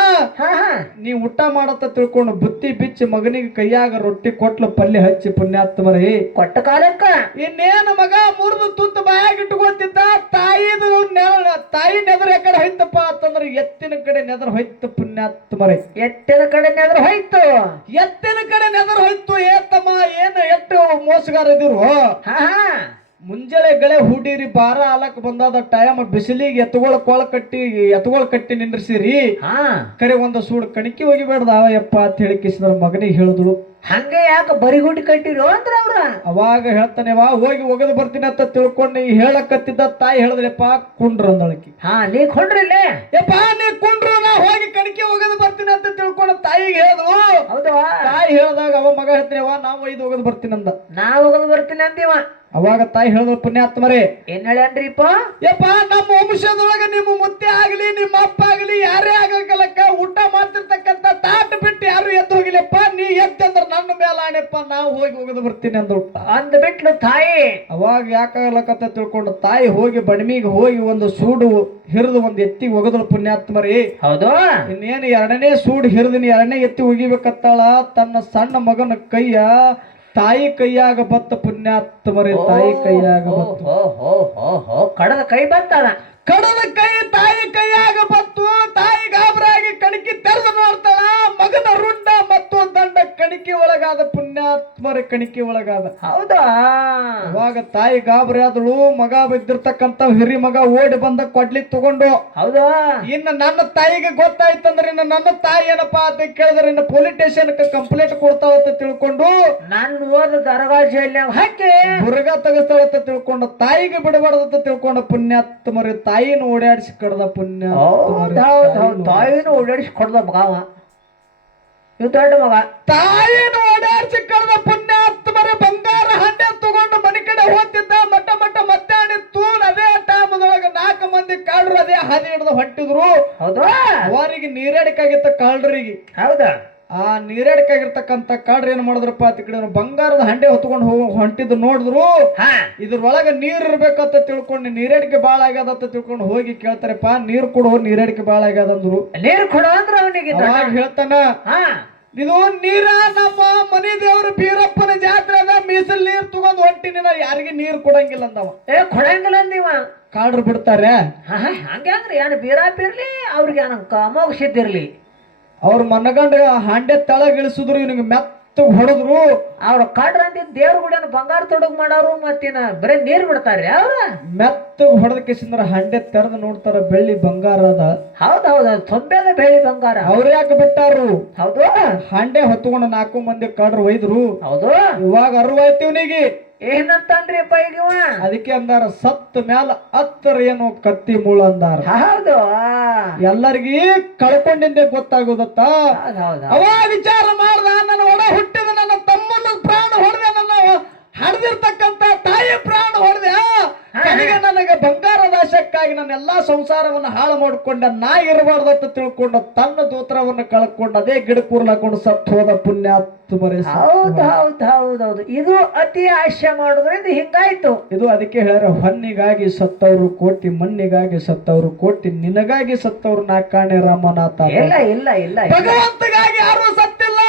ನೀ ಊಟ ಮಾಡತ್ತ ತಿಳ್ಕೊಂಡು ಬುತ್ತಿ ಬಿಚ್ಚಿ ಮಗನಿಗೆ ಕೈಯಾಗ ರೊಟ್ಟಿ ಕೊಟ್ಲು, ಪಲ್ಯ ಹಚ್ಚಿ ಪುಣ್ಯಾತ್ಮರಿ ಕೊಟ್ಟ ಕಾಲಕ್ಕ ಇನ್ನೇನು ಮಗ ಮುರಿದು ತುತ್ತು ಬಾಯಾಗ ಇಟ್ಕೊತಿದ್ದ. ತಾಯಿ ನೆದ್ರ ಕಡೆ ಹೋಯ್ತಪ್ಪ ಅಂತಂದ್ರ ಎತ್ತಿನ ಕಡೆ ನೆದ್ರ ಹೋಯ್ತು ಪುಣ್ಯಾತ್ಮರಿ. ಎತ್ತಿನ ಕಡೆ ನೆದ್ರ ಹೋಯ್ತು, ಎತ್ತಿನ ಕಡೆ ನೆದ್ರ ಹೋಯ್ತು. ಏತಮ್ಮ ಏನು ಎಷ್ಟು ಮೋಸಗಾರ ಇದ್ರು. ಮುಂಜಾನೆ ಗಳೆ ಹುಡೀರಿ ಬಾರ ಹಾಲಕ್ ಬಂದಾದ ಟೈಮ್ ಬಿಸಿಲಿಗೆ ಎತ್ತುಗಳ ಕಟ್ಟಿ ನಿಂದ್ರಿಸಿರಿ. ಕರೆ ಒಂದು ಸೂಡ್ ಕಣಿಕಿ ಹೋಗಿಬೇಡ್ದ ಯಪ್ಪ ಅಂತ ಹೇಳಿ ಕಿಸಿದ್ರ ಮಗನಿಗೆ ಹೇಳಿದ್ಳು. ಹಂಗೆ ಯಾಕೆ ಬರಿಗುಂಡಿ ಕಟ್ಟಿರೋ ಅಂದ್ರ ಅವ್ರ ಅವಾಗ ಹೇಳ್ತಾನೆ ಹೋಗಿ ಒಗದು ಬರ್ತೀನಿ ಅಂತ ತಿಳ್ಕೊಂಡು ಹೇಳಕತ್ತಿದ್ದ. ತಾಯಿ ಹೇಳಿದ್ರಪ್ಪ ಕುಂಡ್ರ ಅಂದಳಕಿ. ನೀ ಕೊಂಡ್ರಿಲ್ಲ ಯಪ್ಪ ನೀ ಕುಂಡ್ರು, ನಾ ಹೋಗಿ ಕಣಿಕಿ ಒಗದು ಬರ್ತೀನಿ ಅಂತ ತಿಳ್ಕೊಂಡು ತಾಯಿಗೆ ಹೇಳಿದ್ವು. ಹೌದಾ? ತಾಯಿ ಹೇಳಿದಾಗ ಅವ ಮಗ ಹೇಳ್ತೀನಿ ನಾವು ಒಯ್ದು ಒಗದು ಬರ್ತೀನಿ ಅಂದ. ನಾ ಒಗದು ಬರ್ತೀನಿ ಅಂದಿವ. ಅವಾಗ ತಾಯಿ ಹೇಳಿದ್ರು ಪುಣ್ಯಾತ್ಮರೇ ಏನ್ ಹೇಳ್ಯಾನ್ರಿಪ್ಪ? ಯಪ್ಪ ನಮ್ಮ ವಂಶದೊಳಗ ನಿಮ್ಮ ಮುತ್ತೆ ಆಗ್ಲಿ ನಿಮ್ಮ ಅಪ್ಪ ಆಗ್ಲಿ ಯಾರೇ ಆಗಲಕ್ಕ ಊಟ ಮಾಡ್ತಿರ್ತಕ್ಕಂತ ತಾಟ್ ಬಿಟ್ಟು ಯಾರು ಎದ್ದು ಹೋಗಿಲ್ಲಪ್ಪ. ನೀ ಎತ್ತಂದ್ರ ನನ್ನ ಮೇಲೆ ಆಣೆಪ್ಪ, ನಾವು ಹೋಗಿ ಒಗದು ಬರ್ತೀನಿ ಅಂದ್ರು. ಅಂದ್ ಬಿಟ್ಲು ತಾಯಿ. ಅವಾಗ ಯಾಕಾಗಲಕತ್ತ ತಿಳ್ಕೊಂಡು ತಾಯಿ ಹೋಗಿ ಬಣ್ಮಿಗೆ ಹೋಗಿ ಒಂದು ಸೂಡು ಹಿರಿದು ಒಂದು ಎತ್ತಿಗೆ ಒಗದಳು ಪುಣ್ಯಾತ್ಮರಿ. ಹೌದು. ಇನ್ನೇನು ಎರಡನೇ ಸೂಡು ಹಿರಿದಿನಿ, ಎರಡನೇ ಎತ್ತಿ ಒಗಿಬೇಕತ್ತಾಳ. ತನ್ನ ಸಣ್ಣ ಮಗನ ಕೈಯ ತಾಯಿ ಕೈಯಾಗ ಬತ್ತ ಪುಣ್ಯಾತ್ಮರಿ. ತಾಯಿ ಕೈಯಾಗ ಬತ್ತು, ಕಡದ ಕೈ ಬತ್ತದ. ಕಡದ ಕೈ ತಾಯಿ ಕೈಯಾಗ ಬತ್ತು. ತಾಯಿ ಗಾಬರಾಗಿ ಕಣಿಕಿ ತೆರೆದು ನೋಡ್ತಾಳ. ಮಗನ ರುಂಡ ಮತ್ತು ದಂಡ ಕಣಿಕಿ ಒಳಗಾದ ಪುಣ್ಯಾತ್ಮರಿ, ಕಣಿಕಿ ಒಳಗಾದ. ಹೌದಾ? ಅವಾಗ ತಾಯಿ ಗಾಬರಿ ಆದಳು. ಮಗ ಬಿದ್ದಿರ್ತಕ್ಕಂತ ಹಿರಿ ಮಗ ಓಡಿ ಬಂದ ಕೊಡ್ಲಿ ತಗೊಂಡು. ಹೌದಾ? ಇನ್ನು ನನ್ನ ತಾಯಿಗೆ ಗೊತ್ತಾಯ್ತಂದ್ರೆ ಇನ್ನು ನನ್ನ ತಾಯಿ ಏನಪ್ಪಾ ಅಂತ ಕೇಳಿದ್ರೆ ಇನ್ನು ಪೊಲೀಸ್ ಸ್ಟೇಷನ್ ಕಂಪ್ಲೇಂಟ್ ಕೊಡ್ತಾವತ್ತ ತಿಳ್ಕೊಂಡು ನನ್ನ ಓದ ದರ್ಗಾ ಜೈಲ್ನಾಗ ಹಾಕಿ ಬುರ್ಗ ತೆಗಿಸ್ತಾವತ್ತ ತಿಳ್ಕೊಂಡು ತಾಯಿಗೆ ಬಿಡಬಾರ್ದಂತ ತಿಳ್ಕೊಂಡು ಪುಣ್ಯಾತ್ಮರಿ ತಾಯಿನ ಓಡಾಡಿಸಿ ಕಡ್ದ. ತಾಯಿನ ಓಡಾಡಿಸಿ ಕೊಡ್ದ ಮಗವ. ಇವ್ ದೊಡ್ಡ ಮಗ ತಾಯಿನ ಓಡಾಡಿಸಿ ಕಡ್ದ ಪುಣ್ಯಾತ್ಮರಿ. ಬಂಗಾರ ಹಂಡೆ ತಗೊಂಡು ಮನೆ ಕಡೆ ಹೋಗ್ತಿದ್ದ. ಮತ್ತೆ ಆಡಿತ್ತು. ಅದೇ ಟೈಮದೊಳಗ 4 ಮಂದಿ ಕಾಳ್ರು ಅದೇ ಹಾದಿ ಹಿಡ್ದು ಹೊಟ್ಟಿದ್ರು. ಹೌದಾ? ಅವರಿಗೆ ನೀರಾಡಿಕಾಗಿತ್ತ ಕಾಳ್ರಿಗೆ. ಹೌದಾ? ಆ ನೀರಾಡಿಕಾಗಿರ್ತಕ್ಕಂತ ಕಾಳ್ರ ಏನ್ ಮಾಡಿದ್ರಪ್ಪ ಅಂತ ಕಡೆ ಬಂಗಾರದ ಹಂಡೆ ಹೊತ್ಕೊಂಡು ಹೊಂಟಿದ್ದು ನೋಡಿದ್ರು. ಇದ್ರೊಳಗ ನೀರ್ ಇರ್ಬೇಕಂತ ತಿಳ್ಕೊಂಡು ನೀರಾಡಿಕೆ ಬಾಳ ಆಗ್ಯದಂತ ತಿಳ್ಕೊಂಡು ಹೋಗಿ ಕೇಳ್ತಾರಪ್ಪ, ನೀರ್ ಕೊಡು, ನೀರಾಡಿಕೆ ಬಾಳ ಆಗ್ಯದಂದ್ರು. ನೀರ್ ಕೊಡು ಅಂದ್ರ ಅವನಿಗೆ ಹೇಳ್ತಾನ, ಇದು ನೀರ ನಮ್ಮ ಮನೆ ದೇವ್ರ ಬೀರಪ್ಪನ ಜಾತ್ರೆ ಅದ, ಮೀಸಲ್ ನೀರ್ ತಗೊಂಡ್ ಹೊಂಟಿನ ಯಾರಿಗೆ ನೀರ್ ಕೊಡಂಗಿಲ್ಲ ಅಂದವ. ಕೊಡಂಗಿಲ್ಲ ಅಂದಿವ. ಕಾಳ್ರು ಬಿಡ್ತಾರೆ. ಹಂಗ್ರಿ ಏನ್ ಬೀರಪ್ಪ ಇರ್ಲಿ ಅವ್ರಿಗೆ ಅಮೋಘ ಸಿದ್ದಿರ್ಲಿ, ಅವ್ರ ಮನಗಂಡ ಹಾಂಡೆ ತಳಗ ಇಳಿಸಿದ್ರು. ಇವನಿಗೆ ಮೆತ್ತ ಹೊಡೆದ್ರು. ಅವ್ರ ಕಾಡ್ರ ಅಂದಿದ್ ದೇವ್ರ ಗುಡಿಯನ್ನು ಬಂಗಾರ ತೊಡಗ್ ಮಾಡೋರು. ಮತ್ತಿನ ಬರೀ ನೀರ್ ಬಿಡ್ತಾರ್ರಿ ಅವ್ರ. ಮೆತ್ತ ಹೊಡೆದ ಕಿಸಿಂದ್ರ ಹಂಡೆ ತೆರೆದು ನೋಡ್ತಾರ, ಬೆಳ್ಳಿ ಬಂಗಾರ ಅದ. ಹೌದೌದು, ತೊಂಬೆದ ಬೆಳ್ಳಿ ಬಂಗಾರ. ಅವ್ರ ಯಾಕೆ ಬಿಟ್ಟಾರು? ಹೌದು. ಹಂಡೆ ಹೊತ್ಕೊಂಡು 4 ಮಂದಿ ಕಾಡ್ರು ಒಯ್ದ್ರು. ಹೌದು. ಇವಾಗ ಅರಿವಾಯ್ತು ಇವನಿಗೆ. ಏನಂತಂದ್ರಿಪ್ಪ ಈಗ? ಅದಕ್ಕೆ ಅಂದಾರ ಸತ್ತ ಮ್ಯಾಲ ಹತ್ತರ ಏನು ಕತ್ತಿ ಮುಳ್ಳ ಅಂದಾರ. ಹೌದು. ಎಲ್ಲರಿಗಿ ಕಳ್ಕೊಂಡಿದ್ದೆ ಗೊತ್ತಾಗೋದತ್ತ. ಅವ ವಿಚಾರ ಮಾಡ್ದ, ನನ್ನ ಒಡ ಹುಟ್ಟಿದ ನನ್ನ ತಮ್ಮನ ಪ್ರಾಣ ಹೊಡೆದೆ, ನನ್ನ ಹಡ್ದಿರ್ತಕ್ಕಂತ ತಾಯಿ ಪ್ರಾಣ ಹೊಡೆದೆ. ನನಗೆ ಬಂಗಾರದ ಆಶಕ್ಕಾಗಿ ನನ್ನ ಎಲ್ಲಾ ಸಂಸಾರವನ್ನು ಹಾಳು ಮಾಡಿಕೊಂಡ. ನಾ ಇರಬಾರ್ದಂತ ತಿಳ್ಕೊಂಡು ತನ್ನ ದೋತ್ರವನ್ನು ಕಳ್ಕೊಂಡು ಅದೇ ಗಿಡ ಕೂರ್ಲಾಕೊಂಡು ಸತ್ತು ಹೋದ ಪುಣ್ಯಾತ್ಮರೇ. ಹೌದೌದೌದೌದು. ಇದು ಅತಿ ಆಶೆ ಮಾಡೋದ್ರಿಂದ ಹಿಂಗಾಯ್ತು. ಇದು ಅದಕ್ಕೆ ಹೇಳ್ಯಾರ, ಹೊನ್ನಿಗಾಗಿ ಸತ್ತವರು ಕೋಟಿ, ಮಣ್ಣಿಗಾಗಿ ಸತ್ತವರು ಕೋಟಿ, ನಿನಗಾಗಿ ಸತ್ತವರು ನಾ ಕಾಣೆ ರಾಮನಾಥ. ಇಲ್ಲ ಇಲ್ಲ ಇಲ್ಲ, ಭಗವಂತಗಾಗಿ ಯಾರು ಸತ್ತಿಲ್ಲ.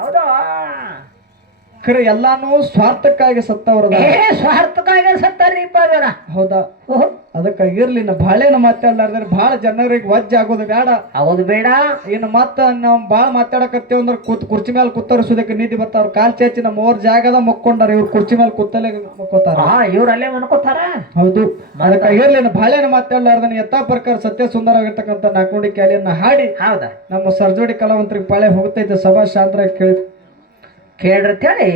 ಹೌದಾ? ಖರೆ ಎಲ್ಲಾನು ಸ್ವಾರ್ಥಕ್ಕಾಗಿ ಸತ್ತವ್ರದ. ಸ್ವಾರ್ಥಕ್ಕಾಗಿ ಸತ್ತಾರೀಪ ಅವರ. ಹೌದಾ? ಅದಕ್ಕಾಗಿ ಇರ್ಲಿ. ಬಾಳೆನ ಮಾತಾಡ್ಲಾರ್ದ್ರೆ ಬಹಳ ಜನರಿಗೆ ವಜ್ಜ ಆಗೋದು ಬೇಡ. ಆಗೋದು ಬೇಡ. ಇನ್ನು ಮತ್ತ ನಾವ್ ಬಾಳ ಮಾತಾಡಕತ್ತೇವ್ ಅಂದ್ರೆ ಕುರ್ಚಿ ಮೇಲೆ ಕುತ್ತರಿಸೋದಕ್ಕೆ ನಿಧಿ ಬರ್ತಾವ. ಕಾಲ್ ಚಾಚಿ ನಮ್ಮ 3 ಜಾಗದ ಮಕ್ಕೊಂಡಾರ. ಇವ್ರು ಕುರ್ಚಿ ಮೇಲೆ ಕುತ್ತಲೇ ಮಕ್ಕೋತಾರ. ಇವ್ರು ಅಲ್ಲೇ ಮನ್ಕೋತಾರ. ಹೌದು. ಅದಕ್ಕಾಗಿ ಇರ್ಲಿ. ಬಾಳೆನ ಮಾತಾಡ್ಲಾರ್ದನೆ ಯಥಾ ಪ್ರಕಾರ ಸತ್ಯ ಸುಂದರವಾಗಿರ್ತಕ್ಕಂಥ 4 ನುಡಿ ಕ್ಯಾಲಿಯನ್ನ ಹಾಡಿ ಹೌದಾ ನಮ್ಮ ಸರ್ಜೋಡಿ ಕಲಾವಂತರಿಗೆ ಪಾಳೆ ಹೋಗ್ತೈತೆ. ಸಭಾ ಶಾಂತರ ಕೇಳ್ರಿ ಅಂತ ಹೇಳಿ